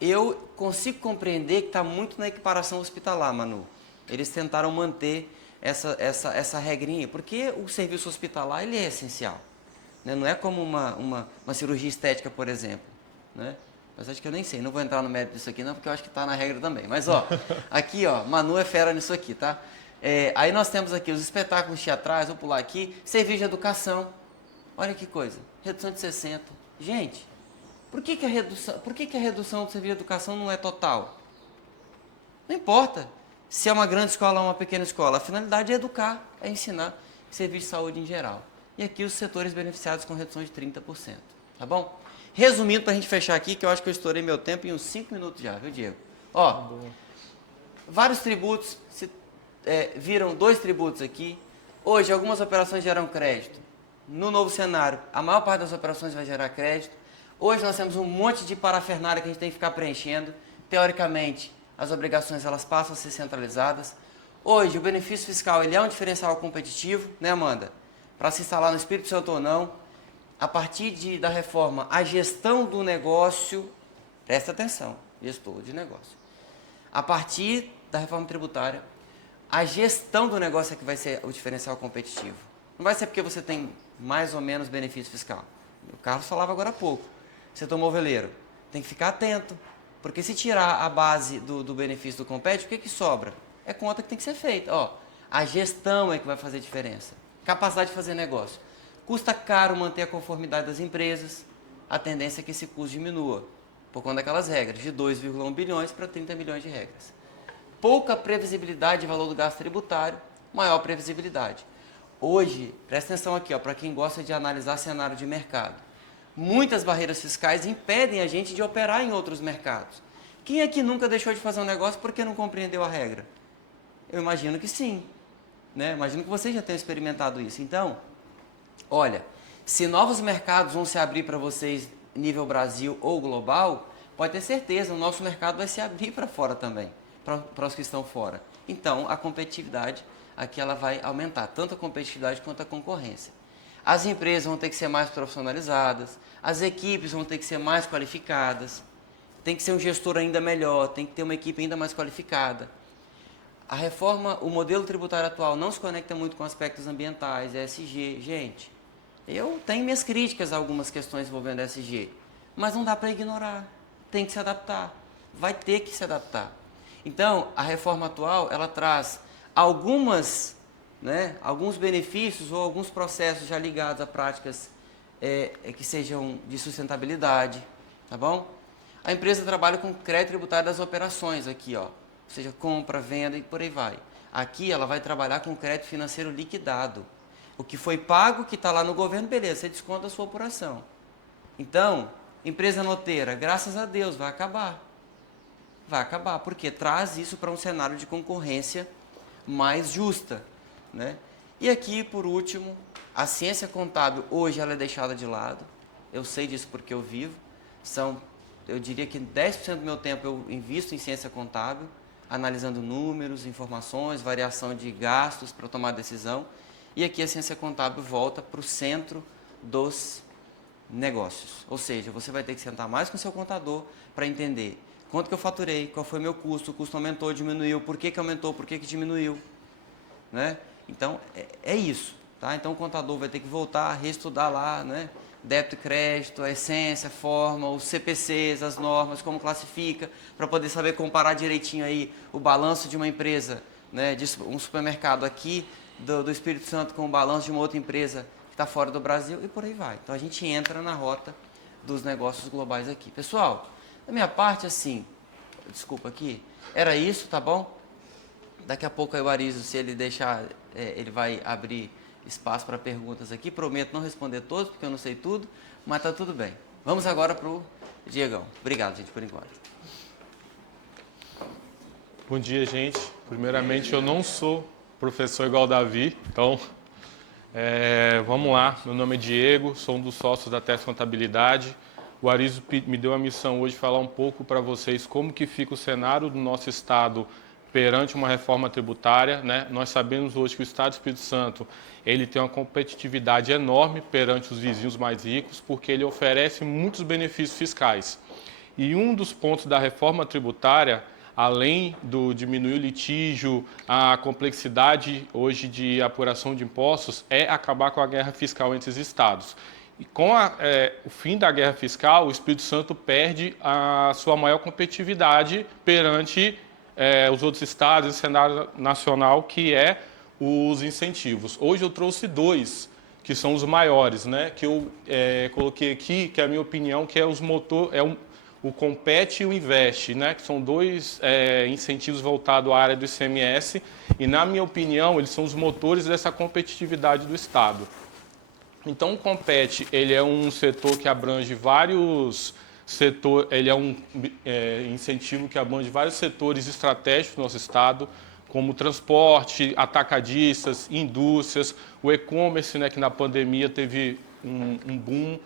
Eu consigo compreender que está muito na equiparação hospitalar, Manu. Eles tentaram manter essa regrinha, porque o serviço hospitalar ele é essencial. Né? Não é como uma cirurgia estética, por exemplo. Né? Mas acho que eu nem sei, não vou entrar no mérito disso aqui não, porque eu acho que está na regra também. Mas, ó, aqui, ó, Manu é fera nisso aqui, tá? Aí nós temos aqui os espetáculos teatrais, vou pular aqui, serviço de educação. Olha que coisa, redução de 60%. Gente, por que a redução do serviço de educação não é total? Não importa se é uma grande escola ou uma pequena escola. A finalidade é educar, é ensinar serviço de saúde em geral. E aqui os setores beneficiados com redução de 30%. Tá bom? Resumindo, para a gente fechar aqui, que eu acho que eu estourei meu tempo em uns 5 minutos já, viu, Diego? Ó, vários tributos, viram 2 tributos aqui. Hoje, algumas operações geram crédito. No novo cenário, a maior parte das operações vai gerar crédito. Hoje nós temos um monte de parafernália que a gente tem que ficar preenchendo. Teoricamente, as obrigações elas passam a ser centralizadas. Hoje, o benefício fiscal ele é um diferencial competitivo, né, Amanda? Para se instalar no Espírito Santo ou não. A partir da reforma, a gestão do negócio, presta atenção, gestor de negócio. A partir da reforma tributária, a gestão do negócio é que vai ser o diferencial competitivo. Não vai ser porque você tem mais ou menos benefício fiscal. O Carlos falava agora há pouco. Você tomou veleiro. Tem que ficar atento. Porque se tirar a base do benefício do compete, o que sobra? É conta que tem que ser feita. Ó, a gestão é que vai fazer diferença. Capacidade de fazer negócio. Custa caro manter a conformidade das empresas. A tendência é que esse custo diminua. Por conta daquelas regras, de 2,1 bilhões para 30 milhões de regras. Pouca previsibilidade de valor do gasto tributário, maior previsibilidade. Hoje, presta atenção aqui, para quem gosta de analisar cenário de mercado. Muitas barreiras fiscais impedem a gente de operar em outros mercados. Quem aqui nunca deixou de fazer um negócio porque não compreendeu a regra? Eu imagino que sim. Né? Imagino que vocês já tenham experimentado isso. Então, olha, se novos mercados vão se abrir para vocês nível Brasil ou global, pode ter certeza, o nosso mercado vai se abrir para fora também, para os que estão fora. Então, a competitividade aqui ela vai aumentar, tanto a competitividade quanto a concorrência. As empresas vão ter que ser mais profissionalizadas, as equipes vão ter que ser mais qualificadas, tem que ser um gestor ainda melhor, tem que ter uma equipe ainda mais qualificada. A reforma, o modelo tributário atual não se conecta muito com aspectos ambientais, ESG. Gente, eu tenho minhas críticas a algumas questões envolvendo ESG, mas não dá para ignorar, tem que se adaptar, vai ter que se adaptar. Então, a reforma atual, ela traz alguns benefícios ou alguns processos já ligados a práticas que sejam de sustentabilidade, tá bom? A empresa trabalha com crédito tributário das operações aqui, ó, ou seja, compra, venda e por aí vai. Aqui ela vai trabalhar com crédito financeiro liquidado. O que foi pago, que está lá no governo, beleza, você desconta a sua apuração. Então, empresa noteira, graças a Deus, vai acabar. Vai acabar, porque traz isso para um cenário de concorrência mais justa. Né? E aqui, por último, a ciência contábil, hoje ela é deixada de lado. Eu sei disso porque eu vivo. Eu diria que 10% do meu tempo eu invisto em ciência contábil, analisando números, informações, variação de gastos para tomar decisão. E aqui a ciência contábil volta para o centro dos negócios. Ou seja, você vai ter que sentar mais com o seu contador para entender quanto que eu faturei, qual foi o meu custo, o custo aumentou, diminuiu, por que aumentou, por que diminuiu. Né? Então, é isso. Tá? Então, o contador vai ter que voltar a reestudar lá, né? Débito e crédito, a essência, a forma, os CPCs, as normas, como classifica, para poder saber comparar direitinho aí o balanço de uma empresa, né? De um supermercado aqui do Espírito Santo com o balanço de uma outra empresa que está fora do Brasil e por aí vai. Então, a gente entra na rota dos negócios globais aqui. Pessoal, da minha parte, assim, desculpa aqui, era isso, tá bom? Daqui a pouco aí o Arizio, se ele deixar, ele vai abrir espaço para perguntas aqui. Prometo não responder todos, porque eu não sei tudo, mas tá tudo bem. Vamos agora para o Diegão. Obrigado, gente, por enquanto. Bom dia, gente. Primeiramente, eu não sou professor igual o Davi, então vamos lá. Meu nome é Diego, sou um dos sócios da Teste Contabilidade. O Arizio me deu a missão hoje de falar um pouco para vocês como que fica o cenário do nosso Estado perante uma reforma tributária, né? Nós sabemos hoje que o Estado do Espírito Santo ele tem uma competitividade enorme perante os vizinhos mais ricos, porque ele oferece muitos benefícios fiscais. E um dos pontos da reforma tributária, além do diminuir o litígio, a complexidade hoje de apuração de impostos, é acabar com a guerra fiscal entre os estados. E com o fim da guerra fiscal, o Espírito Santo perde a sua maior competitividade perante os outros estados e o cenário nacional, que é os incentivos. Hoje eu trouxe dois, que são os maiores, né? Que eu coloquei aqui, que é a minha opinião, que é o Compete e o Investe, né? Que são dois incentivos voltados à área do ICMS e, na minha opinião, eles são os motores dessa competitividade do Estado. Então, o Compete, ele é um setor que abrange vários setores, ele é um incentivo que abrange vários setores estratégicos do nosso Estado, como transporte, atacadistas, indústrias, o e-commerce, né, que na pandemia teve um boom,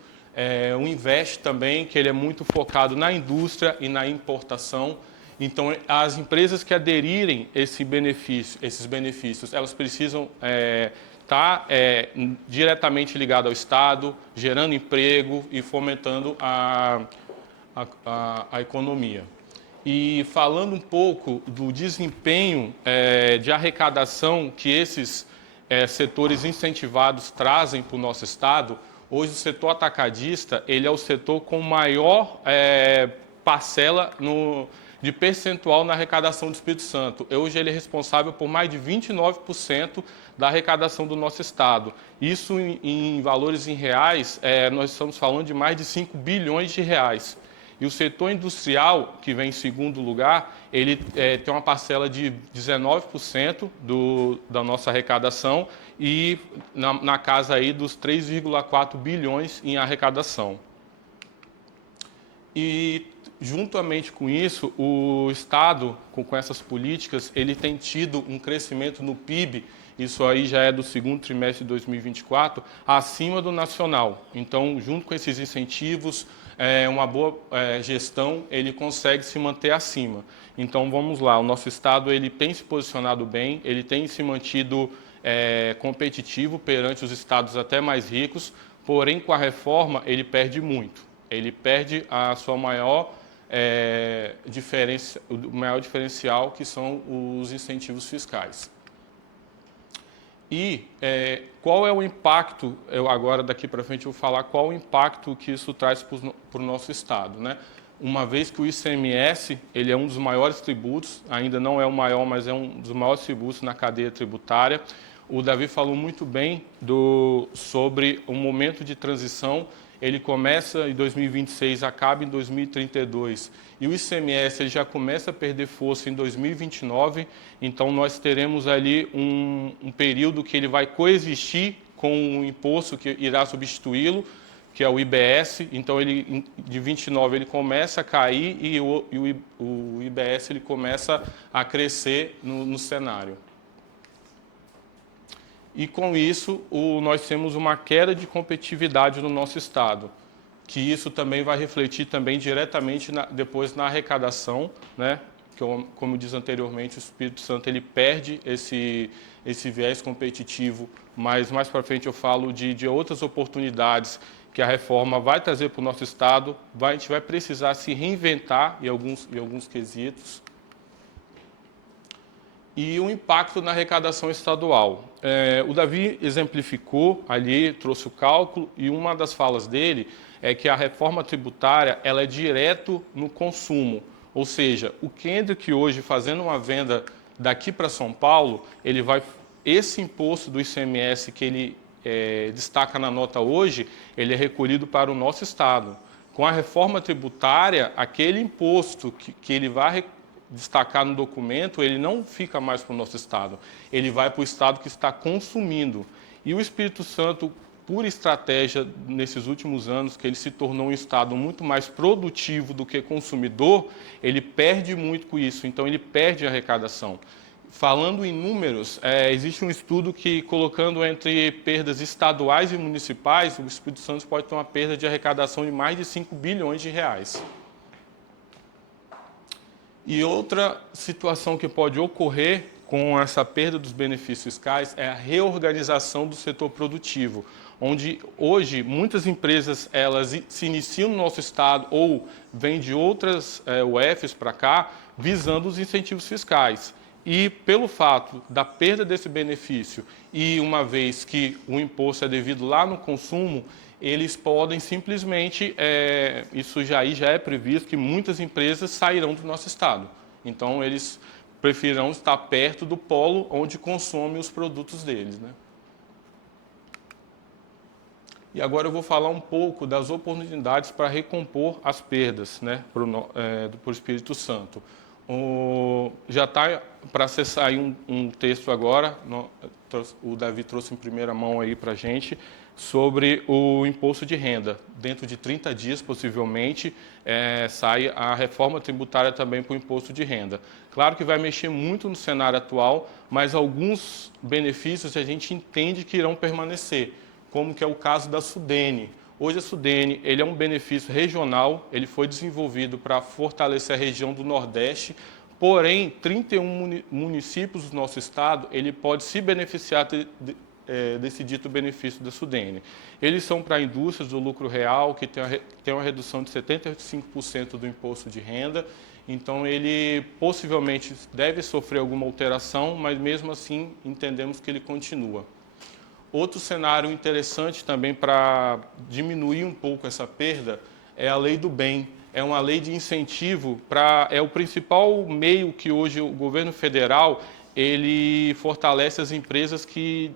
o Invest também, que ele é muito focado na indústria e na importação. Então, as empresas que aderirem esses benefícios, elas precisam estar diretamente ligadas ao Estado, gerando emprego e fomentando a economia. E falando um pouco do desempenho de arrecadação que esses setores incentivados trazem para o nosso Estado, hoje o setor atacadista ele é o setor com maior parcela de percentual na arrecadação do Espírito Santo. Hoje ele é responsável por mais de 29% da arrecadação do nosso Estado. Isso em valores em reais, nós estamos falando de mais de 5 bilhões de reais. E o setor industrial, que vem em segundo lugar, ele tem uma parcela de 19% da nossa arrecadação e na casa aí dos 3,4 bilhões em arrecadação. E, juntamente com isso, o Estado, com essas políticas, ele tem tido um crescimento no PIB, isso aí já é do segundo trimestre de 2024, acima do nacional. Então, junto com esses incentivos, uma boa gestão, ele consegue se manter acima. Então, vamos lá, o nosso Estado ele tem se posicionado bem, ele tem se mantido competitivo perante os estados até mais ricos, porém, com a reforma, ele perde muito. Ele perde a sua maior o maior diferencial, que são os incentivos fiscais. E qual é o impacto, agora daqui para frente eu vou falar qual o impacto que isso traz para o nosso Estado, né? Uma vez que o ICMS ele é um dos maiores tributos, ainda não é o maior, mas é um dos maiores tributos na cadeia tributária. O Davi falou muito bem sobre o momento de transição. Ele começa em 2026, acaba em 2032. E o ICMS ele já começa a perder força em 2029. Então, nós teremos ali um período que ele vai coexistir com o imposto que irá substituí-lo, que é o IBS. Então, de 29 ele começa a cair e o IBS ele começa a crescer no cenário. E, com isso, nós temos uma queda de competitividade no nosso Estado, que isso também vai refletir também diretamente depois na arrecadação, né? Que, como diz anteriormente, o Espírito Santo ele perde esse viés competitivo, mas mais para frente eu falo de outras oportunidades que a reforma vai trazer para o nosso Estado. A gente vai precisar se reinventar em alguns quesitos. E o impacto na arrecadação estadual. O Davi exemplificou ali, trouxe o cálculo, e uma das falas dele é que a reforma tributária ela é direto no consumo. Ou seja, o Kendrick hoje, fazendo uma venda daqui para São Paulo, esse imposto do ICMS que ele destaca na nota hoje, ele é recolhido para o nosso Estado. Com a reforma tributária, aquele imposto que ele vai destacar no documento, ele não fica mais para o nosso Estado, ele vai para o Estado que está consumindo. E o Espírito Santo, por estratégia nesses últimos anos, que ele se tornou um Estado muito mais produtivo do que consumidor, ele perde muito com isso, então ele perde a arrecadação. Falando em números, existe um estudo que, colocando entre perdas estaduais e municipais, o Espírito Santo pode ter uma perda de arrecadação de mais de 5 bilhões de reais. E outra situação que pode ocorrer com essa perda dos benefícios fiscais é a reorganização do setor produtivo, onde hoje muitas empresas elas se iniciam no nosso estado ou vêm de outras UFs para cá, visando os incentivos fiscais. E pelo fato da perda desse benefício e uma vez que o imposto é devido lá no consumo, eles podem simplesmente, isso já é previsto, que muitas empresas sairão do nosso estado. Então, eles preferirão estar perto do polo onde consomem os produtos deles, né? E agora eu vou falar um pouco das oportunidades para recompor as perdas, né, para o Espírito Santo. Já está para acessar aí um texto agora, o Davi trouxe em primeira mão aí para a gente, sobre o imposto de renda. Dentro de 30 dias, possivelmente, sai a reforma tributária também para o imposto de renda. Claro que vai mexer muito no cenário atual, mas alguns benefícios a gente entende que irão permanecer, como que é o caso da Sudene. Hoje a Sudene ele é um benefício regional, ele foi desenvolvido para fortalecer a região do Nordeste, porém 31 municípios do nosso estado ele pode se beneficiar desse dito benefício da Sudene. Eles são para indústrias do lucro real, que tem uma redução de 75% do imposto de renda, então ele possivelmente deve sofrer alguma alteração, mas mesmo assim entendemos que ele continua. Outro cenário interessante também para diminuir um pouco essa perda é a Lei do Bem. É uma lei de incentivo é o principal meio que hoje o governo federal ele fortalece as empresas que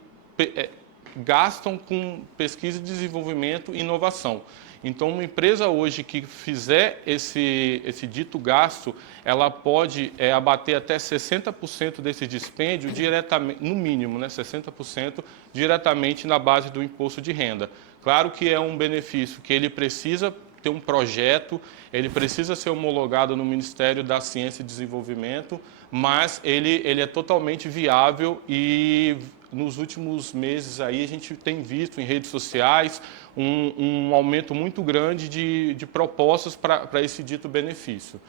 gastam com pesquisa e desenvolvimento e inovação. Então, uma empresa hoje que fizer esse dito gasto, ela pode abater até 60% desse dispêndio diretamente, no mínimo, né, 60% diretamente na base do imposto de renda. Claro que é um benefício que ele precisa ter um projeto, ele precisa ser homologado no Ministério da Ciência e Desenvolvimento, mas ele é totalmente viável e nos últimos meses aí a gente tem visto em redes sociais um aumento muito grande de propostas para esse dito benefício.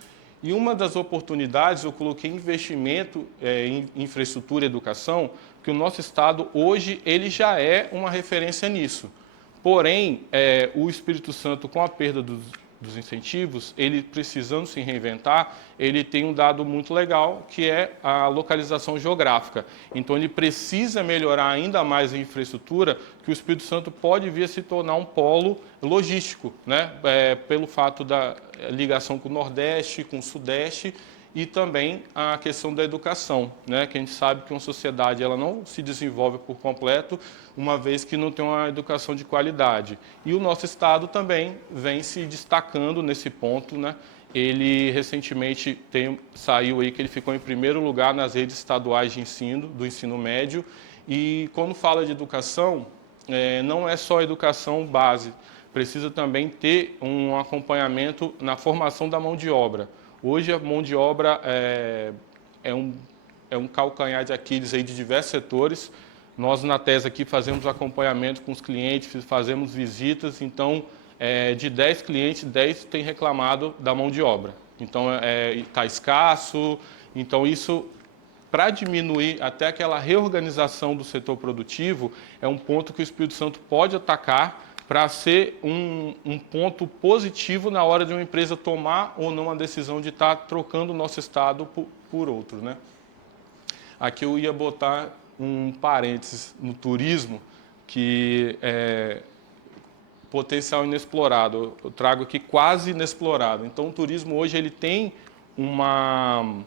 E uma das oportunidades eu coloquei investimento em infraestrutura e educação, que o nosso estado hoje ele já é uma referência nisso. Porém, o Espírito Santo, com a perda dos incentivos, ele precisando se reinventar, ele tem um dado muito legal, que é a localização geográfica. Então, ele precisa melhorar ainda mais a infraestrutura, que o Espírito Santo pode vir a se tornar um polo logístico, né? Pelo fato da ligação com o Nordeste, com o Sudeste, e também a questão da educação, né? Que a gente sabe que uma sociedade ela não se desenvolve por completo, uma vez que não tem uma educação de qualidade. E o nosso estado também vem se destacando nesse ponto, né? Ele recentemente saiu aí que ele ficou em primeiro lugar nas redes estaduais de ensino, do ensino médio. E quando fala de educação, não é só educação base, precisa também ter um acompanhamento na formação da mão de obra. Hoje a mão de obra é um calcanhar de Aquiles aí de diversos setores. Nós na TES aqui fazemos acompanhamento com os clientes, fazemos visitas, então de 10 clientes, 10 têm reclamado da mão de obra. Então está escasso, então isso para diminuir até aquela reorganização do setor produtivo é um ponto que o Espírito Santo pode atacar para ser um ponto positivo na hora de uma empresa tomar ou não a decisão de estar trocando o nosso estado por outro, né? Aqui eu ia botar um parênteses no turismo, que é potencial inexplorado. Eu trago aqui quase inexplorado. Então, o turismo hoje ele tem uma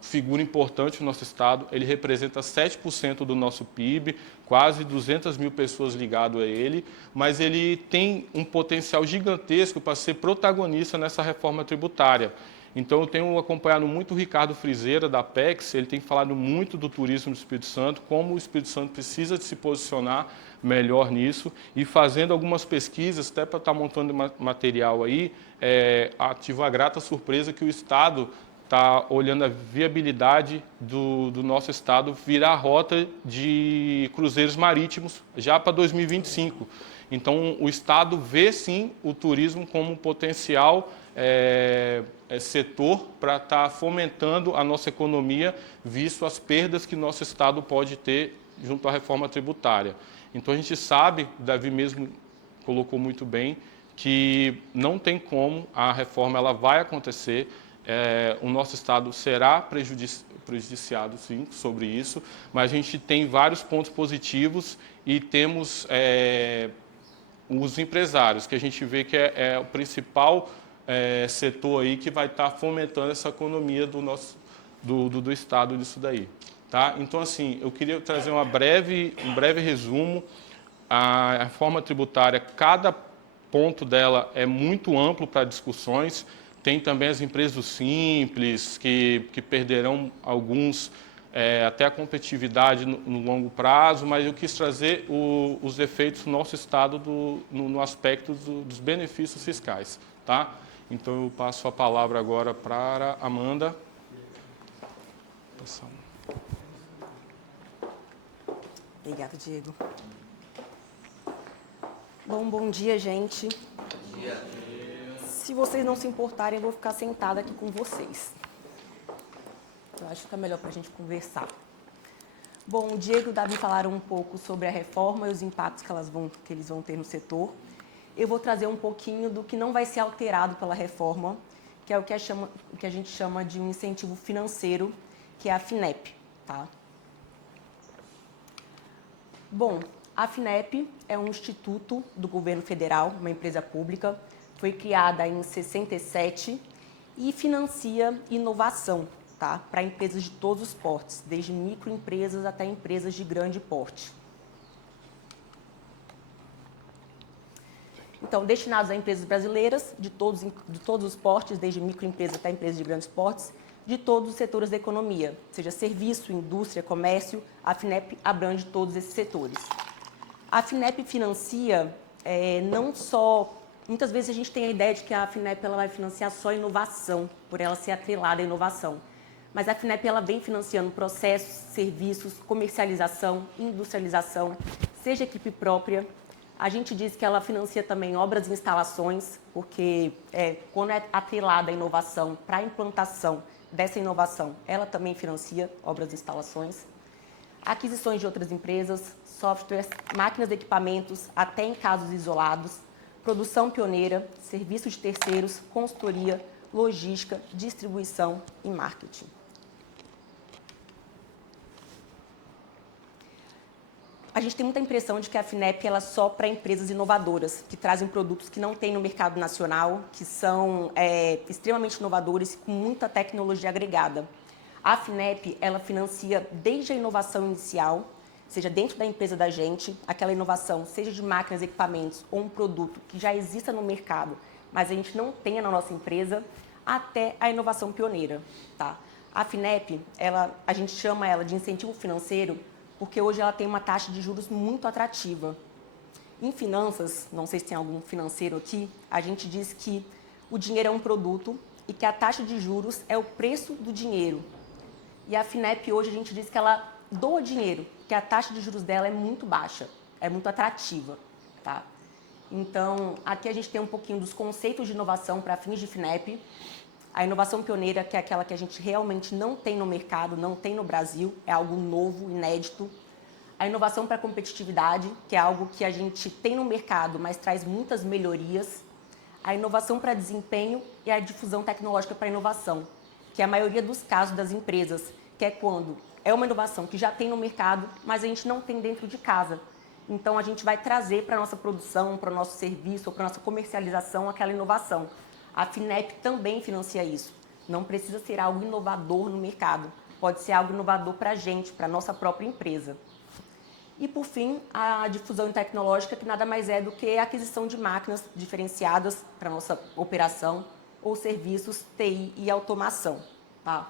figura importante no nosso estado, ele representa 7% do nosso PIB, quase 200 mil pessoas ligadas a ele, mas ele tem um potencial gigantesco para ser protagonista nessa reforma tributária. Então, eu tenho acompanhado muito o Ricardo Frizeira, da Apex, ele tem falado muito do turismo do Espírito Santo, como o Espírito Santo precisa de se posicionar melhor nisso, e fazendo algumas pesquisas, até para estar montando material aí, tive a grata surpresa que o Estado está olhando a viabilidade do nosso estado virar rota de cruzeiros marítimos já para 2025. Então, o estado vê, sim, o turismo como um potencial setor para estar fomentando a nossa economia, visto as perdas que nosso estado pode ter junto à reforma tributária. Então, a gente sabe, Davi mesmo colocou muito bem, que não tem como, a reforma ela vai acontecer, o nosso estado será prejudiciado, sim, sobre isso, mas a gente tem vários pontos positivos e temos os empresários, que a gente vê que é o principal setor aí que vai estar fomentando essa economia do estado disso daí. Tá? Então, assim, eu queria trazer um breve resumo. A reforma tributária, cada ponto dela é muito amplo para discussões. Tem também as empresas simples, que perderão alguns, até a competitividade no longo prazo, mas eu quis trazer os efeitos do nosso Estado no aspecto dos benefícios fiscais. Tá? Então, eu passo a palavra agora para a Amanda. Obrigada, Diego. Bom dia, gente. Bom dia. Se vocês não se importarem, eu vou ficar sentada aqui com vocês. Eu acho que é melhor para a gente conversar. Bom, o Diego e o Davi falaram um pouco sobre a reforma e os impactos que eles vão ter no setor. Eu vou trazer um pouquinho do que não vai ser alterado pela reforma, que é o que a gente chama de um incentivo financeiro, que é a FINEP. Tá? Bom, a FINEP é um instituto do governo federal, uma empresa pública, foi criada em 67 e financia inovação, tá? Para empresas de todos os portes, desde microempresas até empresas de grande porte. Então, destinados a empresas brasileiras de todos os portes, desde microempresas até empresas de grandes portes, de todos os setores da economia, seja serviço, indústria, comércio, a FINEP abrange todos esses setores. A FINEP financia não só... Muitas vezes a gente tem a ideia de que a FINEP ela vai financiar só inovação, por ela ser atrelada à inovação. Mas a FINEP ela vem financiando processos, serviços, comercialização, industrialização, seja equipe própria. A gente diz que ela financia também obras e instalações, porque quando é atrelada à inovação, para a implantação dessa inovação, ela também financia obras e instalações. Aquisições de outras empresas, softwares, máquinas e equipamentos, até em casos isolados, produção pioneira, serviço de terceiros, consultoria, logística, distribuição e marketing. A gente tem muita impressão de que a FINEP ela é só para empresas inovadoras, que trazem produtos que não tem no mercado nacional, que são extremamente inovadores, com muita tecnologia agregada. A FINEP ela financia desde a inovação inicial, seja dentro da empresa da gente, aquela inovação, seja de máquinas, equipamentos ou um produto que já exista no mercado, mas a gente não tenha na nossa empresa, até a inovação pioneira. Tá? A FINEP, a gente chama ela de incentivo financeiro, porque hoje ela tem uma taxa de juros muito atrativa. Em finanças, não sei se tem algum financeiro aqui, a gente diz que o dinheiro é um produto e que a taxa de juros é o preço do dinheiro. E a FINEP hoje a gente diz que ela doa dinheiro, que a taxa de juros dela é muito baixa, é muito atrativa. Tá? Então, aqui a gente tem um pouquinho dos conceitos de inovação para fins de FINEP. A inovação pioneira, que é aquela que a gente realmente não tem no mercado, não tem no Brasil, é algo novo, inédito. A inovação para a competitividade, que é algo que a gente tem no mercado, mas traz muitas melhorias. A inovação para desempenho e a difusão tecnológica para inovação, que é a maioria dos casos das empresas, que é quando é uma inovação que já tem no mercado, mas a gente não tem dentro de casa. Então, a gente vai trazer para a nossa produção, para o nosso serviço ou para a nossa comercialização aquela inovação. A FINEP também financia isso. Não precisa ser algo inovador no mercado. Pode ser algo inovador para a gente, para a nossa própria empresa. E, por fim, a difusão tecnológica, que nada mais é do que a aquisição de máquinas diferenciadas para a nossa operação ou serviços TI e automação. Tá?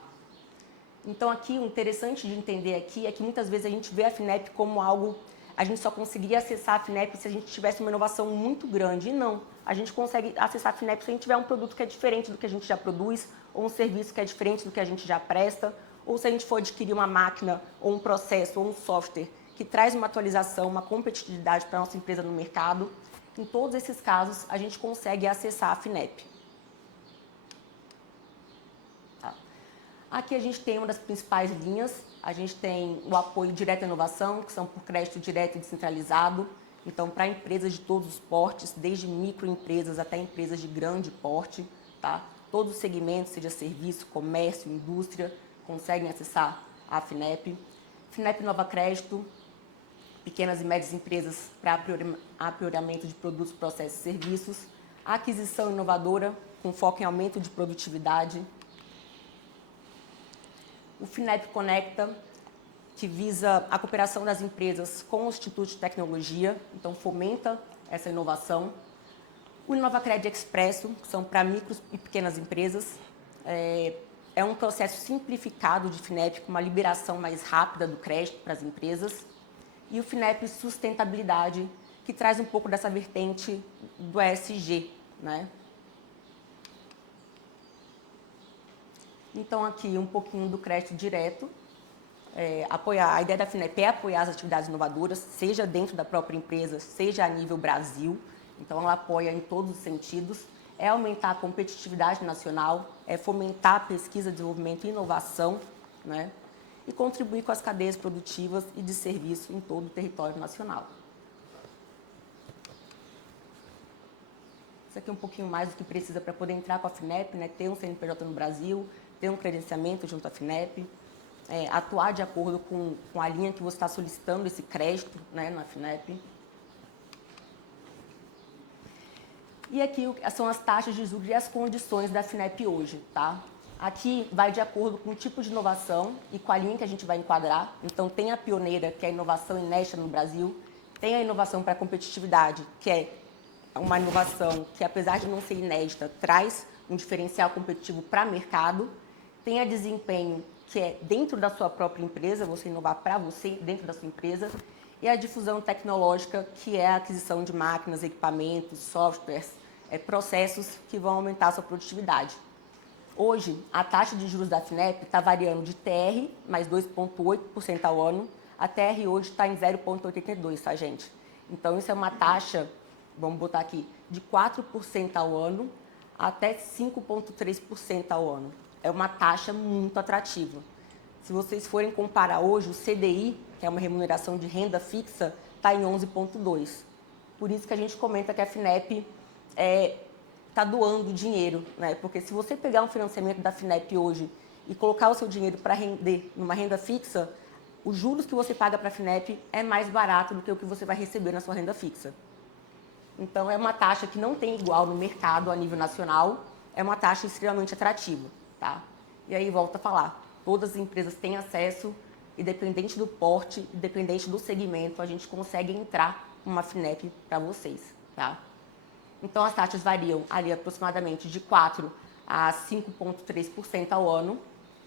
Então, aqui, o interessante de entender aqui é que muitas vezes a gente vê a FINEP como algo a gente só conseguiria acessar a FINEP se a gente tivesse uma inovação muito grande. E não, a gente consegue acessar a FINEP se a gente tiver um produto que é diferente do que a gente já produz, ou um serviço que é diferente do que a gente já presta, ou se a gente for adquirir uma máquina, ou um processo, ou um software que traz uma atualização, uma competitividade para a nossa empresa no mercado. Em todos esses casos, a gente consegue acessar a FINEP. Tá. Aqui a gente tem uma das principais linhas. A gente tem o apoio direto à inovação, que são por crédito direto e descentralizado. Então, para empresas de todos os portes, desde microempresas até empresas de grande porte, tá? Todos os segmentos, seja serviço, comércio, indústria, conseguem acessar a FINEP. FINEP Nova Crédito, pequenas e médias empresas para aprimoramento de produtos, processos e serviços. Aquisição inovadora, com foco em aumento de produtividade. O FINEP Conecta, que visa a cooperação das empresas com os institutos de tecnologia, então fomenta essa inovação. O InovaCred Expresso, que são para micros e pequenas empresas, é um processo simplificado de FINEP com uma liberação mais rápida do crédito para as empresas. E o FINEP Sustentabilidade, que traz um pouco dessa vertente do ESG, né? Então, aqui um pouquinho do crédito direto. A ideia da FINEP é apoiar as atividades inovadoras, seja dentro da própria empresa, seja a nível Brasil. Então, ela apoia em todos os sentidos. É aumentar a competitividade nacional, é fomentar a pesquisa, desenvolvimento e inovação, né? E contribuir com as cadeias produtivas e de serviço em todo o território nacional. Isso aqui é um pouquinho mais do que precisa para poder entrar com a FINEP, né? Ter um CNPJ no Brasil, ter um credenciamento junto à FINEP, atuar de acordo com a linha que você está solicitando esse crédito, né, na FINEP. E aqui são as taxas de juros e as condições da FINEP hoje, tá? Aqui vai de acordo com o tipo de inovação e com a linha que a gente vai enquadrar. Então, tem a pioneira, que é a inovação inédita no Brasil. Tem a inovação para a competitividade, que é uma inovação que, apesar de não ser inédita, traz um diferencial competitivo para o mercado. Tem a desempenho, que é dentro da sua própria empresa, você inovar para você, dentro da sua empresa. E a difusão tecnológica, que é a aquisição de máquinas, equipamentos, softwares, processos que vão aumentar a sua produtividade. Hoje, a taxa de juros da FINEP está variando de TR, mais 2,8% ao ano, a TR hoje está em 0,82%, tá, gente? Então, isso é uma taxa, vamos botar aqui, de 4% ao ano até 5,3% ao ano. É uma taxa muito atrativa. Se vocês forem comparar hoje, o CDI, que é uma remuneração de renda fixa, está em 11,2%. Por isso que a gente comenta que a FINEP está doando dinheiro, né? Porque se você pegar um financiamento da FINEP hoje e colocar o seu dinheiro para render numa renda fixa, os juros que você paga para a FINEP é mais barato do que o que você vai receber na sua renda fixa. Então, é uma taxa que não tem igual no mercado a nível nacional, é uma taxa extremamente atrativa, tá? E aí, volto a falar, todas as empresas têm acesso, independente do porte, independente do segmento, a gente consegue entrar com uma FINEP para vocês, tá? Então, as taxas variam ali aproximadamente de 4% a 5,3% ao ano.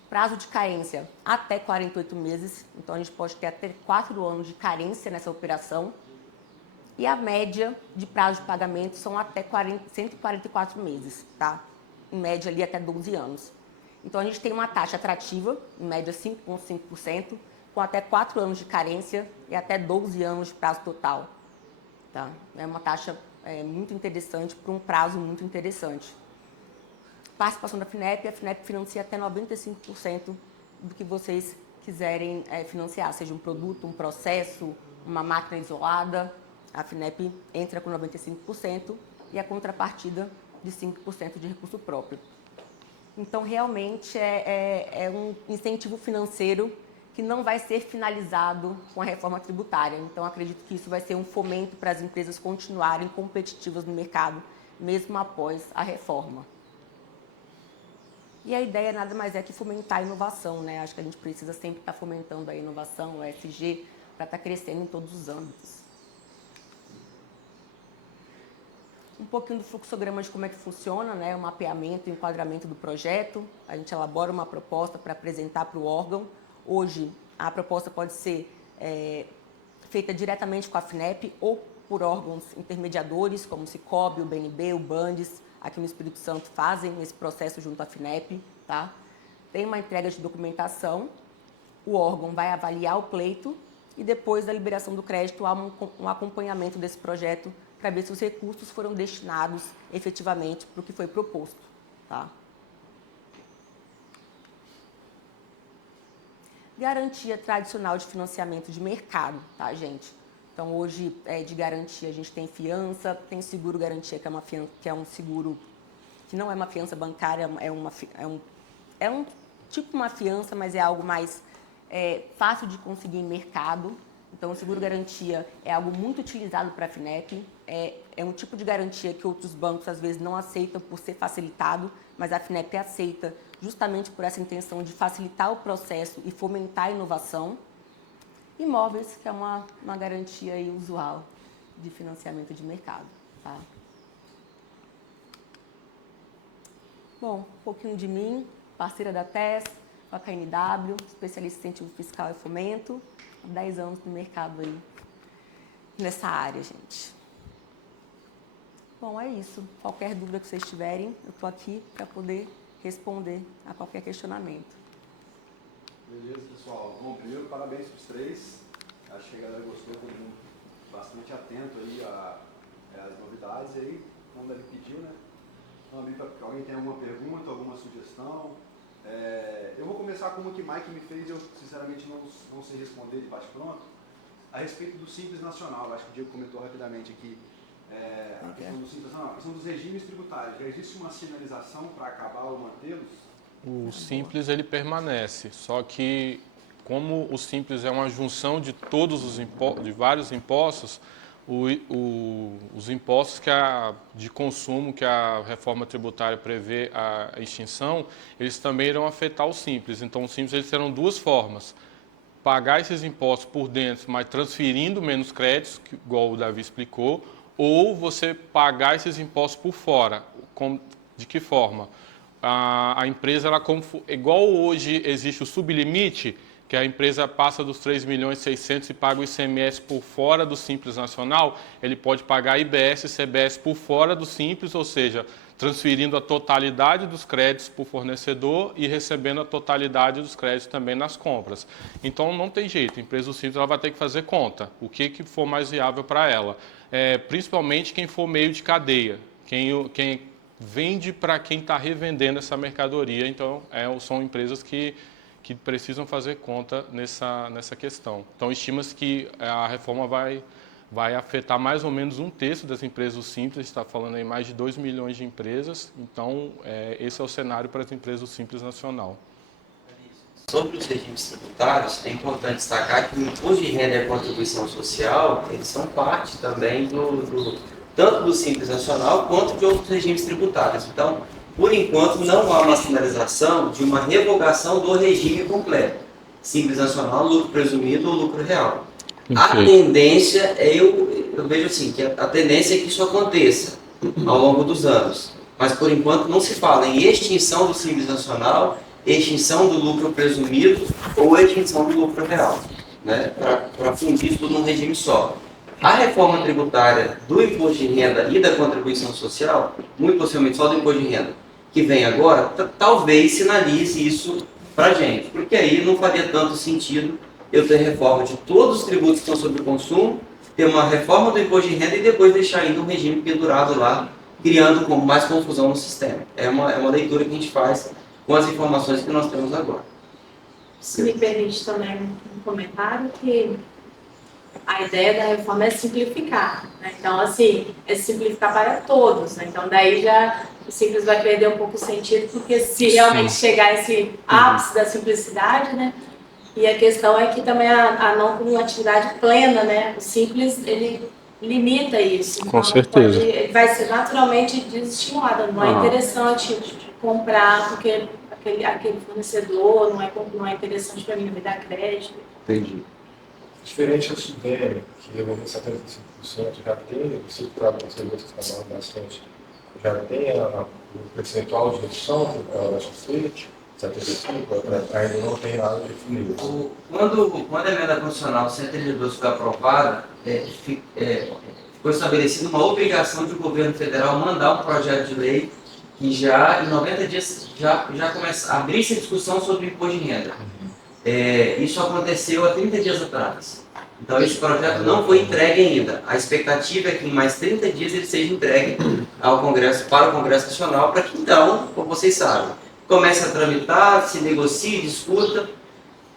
Prazo de carência até 48 meses. Então, a gente pode ter até 4 anos de carência nessa operação. E a média de prazo de pagamento são até 144 meses, tá? Em média, ali até 12 anos. Então, a gente tem uma taxa atrativa, em média 5,5%, com até 4 anos de carência e até 12 anos de prazo total, tá? É uma taxa muito interessante, por um prazo muito interessante. Participação da FINEP, a FINEP financia até 95% do que vocês quiserem financiar, seja um produto, um processo, uma máquina isolada, a FINEP entra com 95% e a contrapartida de 5% de recurso próprio. Então, realmente, é um incentivo financeiro que não vai ser finalizado com a reforma tributária. Então, acredito que isso vai ser um fomento para as empresas continuarem competitivas no mercado, mesmo após a reforma. E a ideia nada mais é que fomentar a inovação, né? Acho que a gente precisa sempre estar fomentando a inovação, o ESG, para estar crescendo em todos os âmbitos. Um pouquinho do fluxograma de como é que funciona, né? O mapeamento e enquadramento do projeto. A gente elabora uma proposta para apresentar para o órgão. Hoje, a proposta pode ser feita diretamente com a FINEP ou por órgãos intermediadores, como o Sicob, o BNB, o Bandes, aqui no Espírito Santo, fazem esse processo junto à FINEP. Tá? Tem uma entrega de documentação, o órgão vai avaliar o pleito e depois da liberação do crédito há um acompanhamento desse projeto para ver se os recursos foram destinados efetivamente para o que foi proposto. Tá? Garantia tradicional de financiamento de mercado, tá, gente? Então, hoje, de garantia, a gente tem fiança, tem seguro garantia, que é um seguro que não é uma fiança bancária, é um tipo uma fiança, mas é algo mais fácil de conseguir em mercado. Então, o seguro-garantia é algo muito utilizado para a FINEP, é um tipo de garantia que outros bancos, às vezes, não aceitam por ser facilitado, mas a FINEP aceita justamente por essa intenção de facilitar o processo e fomentar a inovação. Imóveis, que é uma garantia aí usual de financiamento de mercado. Tá? Bom, um pouquinho de mim, parceira da TES, com a KNW, especialista em incentivo fiscal e fomento, há 10 anos no mercado aí, nessa área, gente. Bom, é isso. Qualquer dúvida que vocês tiverem, eu estou aqui para poder responder a qualquer questionamento. Beleza, pessoal. Bom, primeiro, parabéns para os três. Acho que a galera gostou, todo mundo bastante atento aí às novidades. E aí, como ele pediu, né? Vamos abrir para alguém tem alguma pergunta, alguma sugestão. Eu vou começar com uma que o Mike me fez, eu sinceramente não sei responder de bate-pronto, a respeito do Simples Nacional. Acho que o Diego comentou rapidamente aqui. A questão do Simples Nacional, a questão dos regimes tributários. Já existe uma sinalização para acabar ou mantê-los? O Simples ele permanece, só que como o Simples é uma junção de todos de vários impostos, os impostos de consumo que a reforma tributária prevê a extinção, eles também irão afetar o Simples. Então, o Simples eles terão duas formas: pagar esses impostos por dentro, mas transferindo menos créditos, igual o Davi explicou, ou você pagar esses impostos por fora. De que forma? A empresa, igual hoje existe o sublimite, que a empresa passa dos 3.600.000 e paga o ICMS por fora do Simples Nacional, ele pode pagar IBS e CBS por fora do Simples, ou seja, transferindo a totalidade dos créditos para o fornecedor e recebendo a totalidade dos créditos também nas compras. Então, não tem jeito, a empresa do Simples ela vai ter que fazer conta, o que for mais viável para ela. Principalmente quem for meio de cadeia, quem vende para quem está revendendo essa mercadoria. Então, são empresas que precisam fazer conta nessa questão. Então, estima-se que a reforma vai afetar mais ou menos 1/3 das empresas Simples. A gente está falando aí mais de 2 milhões de empresas. Então, esse é o cenário para as empresas do Simples Nacional. Sobre os regimes tributários, é importante destacar que o imposto de renda e a contribuição social, eles são parte também tanto do Simples Nacional quanto de outros regimes tributários. Então, por enquanto, não há uma sinalização de uma revogação do regime completo. Simples Nacional, lucro presumido ou lucro real. A tendência eu vejo assim, que a tendência é que isso aconteça ao longo dos anos. Mas, por enquanto, não se fala em extinção do Simples Nacional, extinção do lucro presumido ou extinção do lucro real, né? Para fundir tudo num regime só. A reforma tributária do imposto de renda e da contribuição social, muito possivelmente só do imposto de renda, que vem agora, talvez sinalize isso para a gente, porque aí não faria tanto sentido eu ter reforma de todos os tributos que estão sobre o consumo, ter uma reforma do imposto de renda e depois deixar ainda um regime pendurado lá, criando mais confusão no sistema. É uma leitura que a gente faz com as informações que nós temos agora. Se me permite também um comentário, que a ideia da reforma é simplificar, né? Então, assim, é simplificar para todos, né? Então, daí já o Simples vai perder um pouco o sentido, porque se realmente chegar a esse ápice da simplicidade, né? E a questão é que também a não como atividade plena, né? O Simples, ele limita isso. Com certeza. Ele vai ser naturalmente desestimulado. Não é interessante comprar porque aquele fornecedor não é interessante para mim, não me dá crédito. Entendi. Diferente da Sudene, que levou 75%, já tem, você está trabalhando bastante, já tem o percentual de redução da SUSET? 75, ainda não tem nada definido. Quando a emenda constitucional 132 foi aprovada, ficou estabelecida uma obrigação de o governo federal mandar um projeto de lei que já em 90 dias já começa a abrir-se a discussão sobre imposto de renda. Isso aconteceu há 30 dias atrás. Então esse projeto não foi entregue ainda. A expectativa é que em mais 30 dias ele seja entregue ao Congresso, para o Congresso Nacional, para que então, como vocês sabem, comece a tramitar, se negocie, discuta.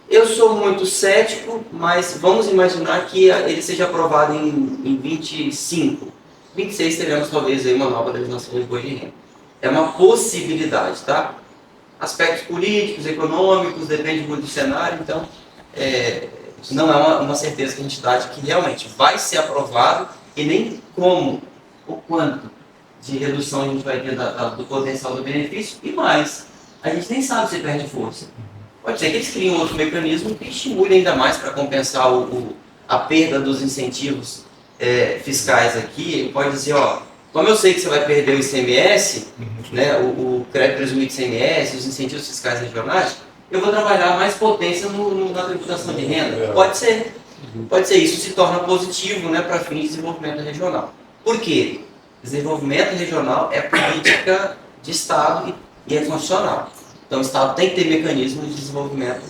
Eu sou muito cético, mas vamos imaginar que ele seja aprovado em 25. 26 teremos talvez aí uma nova legislação de imposto de renda. É uma possibilidade, tá? Aspectos políticos, econômicos, depende muito do cenário, então não é uma certeza que a gente dá de que realmente vai ser aprovado e nem como, o quanto de redução a gente vai ter do potencial do benefício e mais, a gente nem sabe se perde força. Pode ser que eles criem outro mecanismo que estimule ainda mais para compensar a perda dos incentivos fiscais aqui. Pode dizer, ó, como eu sei que você vai perder o ICMS, né, o crédito presumido de ICMS, os incentivos fiscais regionais, eu vou trabalhar mais potência na tributação de renda. Pode ser. Pode ser. Isso se torna positivo, né, para fins de desenvolvimento regional. Por quê? Desenvolvimento regional é política de Estado e é constitucional. Então o Estado tem que ter mecanismos de desenvolvimento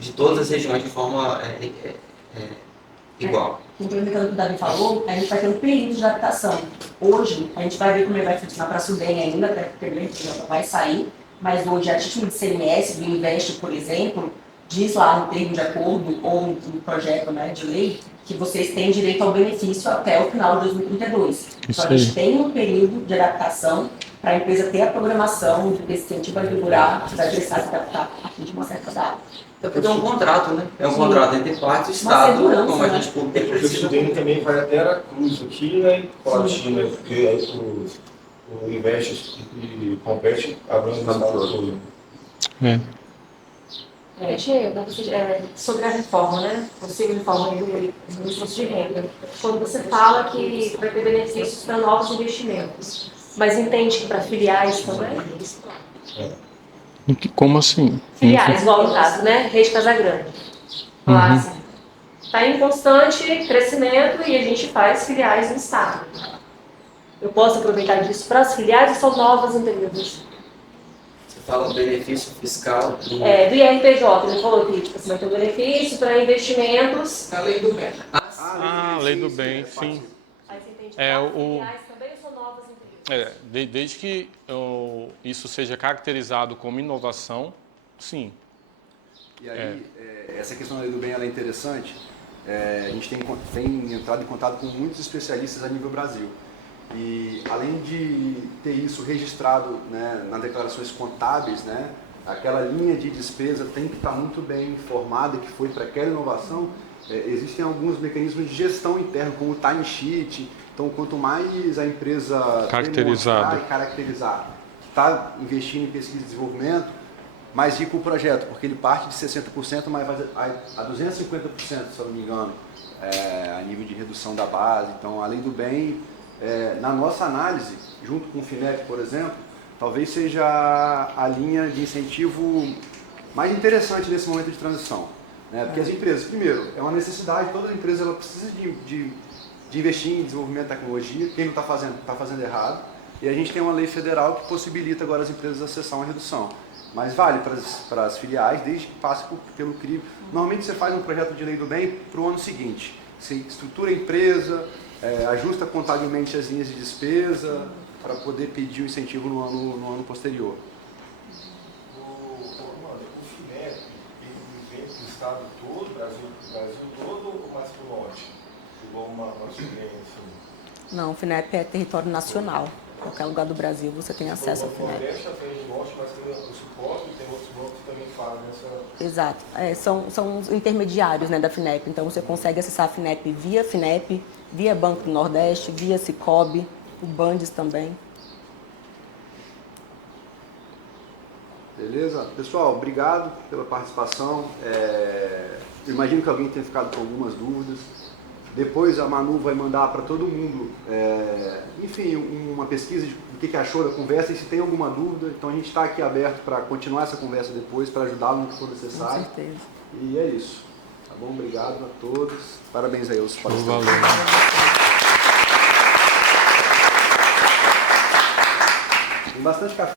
de todas as regiões de forma igual. Complementando o que o Davi falou, a gente vai ter um período de adaptação. Hoje, a gente vai ver como ele vai funcionar para a Sudene ainda, até porque o já vai sair, mas hoje, a título de CMS, do Investe, por exemplo, diz lá no termo de acordo ou no projeto, né, de lei, que vocês têm direito ao benefício até o final de 2032. Então, a gente tem um período de adaptação para a empresa ter a programação de que esse incentivo vai durar, vai precisar se adaptar a partir de uma certa data. Porque é um contrato, né? É um contrato entre partes e o Estado, como a gente Porque o Sudene também vai até Aracruz aqui, né, em Colatina, porque aí o Investe e Compete abrange o Estado todo. Sobre a reforma, né? Você reforma do imposto de renda. Quando você fala que vai ter benefícios para novos investimentos, mas entende que para filiais também? Como assim? Filiais, igual no caso, né? Rede Casagrande. Falar assim, está em constante crescimento e a gente faz filiais no Estado. Eu posso aproveitar disso para as filiais ou são novas empresas? Fala do benefício fiscal do IRPJ, ele falou que tipo, você vai ter um benefício para investimentos. A lei do bem. A lei do bem, sim. Aí você entende que filiais também são novas empresas? Desde que isso seja caracterizado como inovação, sim. E aí, essa questão da lei do bem ela é interessante. A gente tem entrado em contato com muitos especialistas a nível Brasil. E além de ter isso registrado, né, nas declarações contábeis, né, aquela linha de despesa tem que estar muito bem informada que foi para aquela inovação. Existem alguns mecanismos de gestão interna, como o time sheet. Então, quanto mais a empresa demonstrar e caracterizar que está investindo em pesquisa e desenvolvimento, mais rico o projeto, porque ele parte de 60%, mas vai a 250%, se eu não me engano, a nível de redução da base. Então, além do bem, na nossa análise, junto com o FINEP, por exemplo, talvez seja a linha de incentivo mais interessante nesse momento de transição. Né? Porque as empresas, primeiro, é uma necessidade, toda empresa ela precisa de investir em desenvolvimento de tecnologia, quem não está fazendo errado, e a gente tem uma lei federal que possibilita agora as empresas acessar uma redução. Mas vale para as filiais, desde que passe pelo CRIV. Normalmente você faz um projeto de lei do bem para o ano seguinte. Você estrutura a empresa, ajusta contabilmente as linhas de despesa para poder pedir o incentivo no ano posterior. O FINEP, ele vem para o estado todo, Brasil todo ou mais para o norte? Igual uma Sudene, assim? Não, o FINEP é território nacional. Em qualquer lugar do Brasil você tem acesso ao FINEP. O Nordeste atende norte, mas tem o suporte e tem outros bancos que também fazem essa... Exato. São os intermediários, né, da FINEP. Então você consegue acessar a FINEP, via Banco do Nordeste, via Cicobi, o Bandes também. Beleza? Pessoal, obrigado pela participação. Eu imagino que alguém tenha ficado com algumas dúvidas. Depois a Manu vai mandar para todo mundo, enfim, uma pesquisa de o que achou da conversa e se tem alguma dúvida. Então a gente está aqui aberto para continuar essa conversa depois, para ajudá-lo no que for necessário. Com certeza. E é isso. Tá bom? Obrigado a todos. Parabéns aí aos palestrantes. Valeu. Tem bastante café.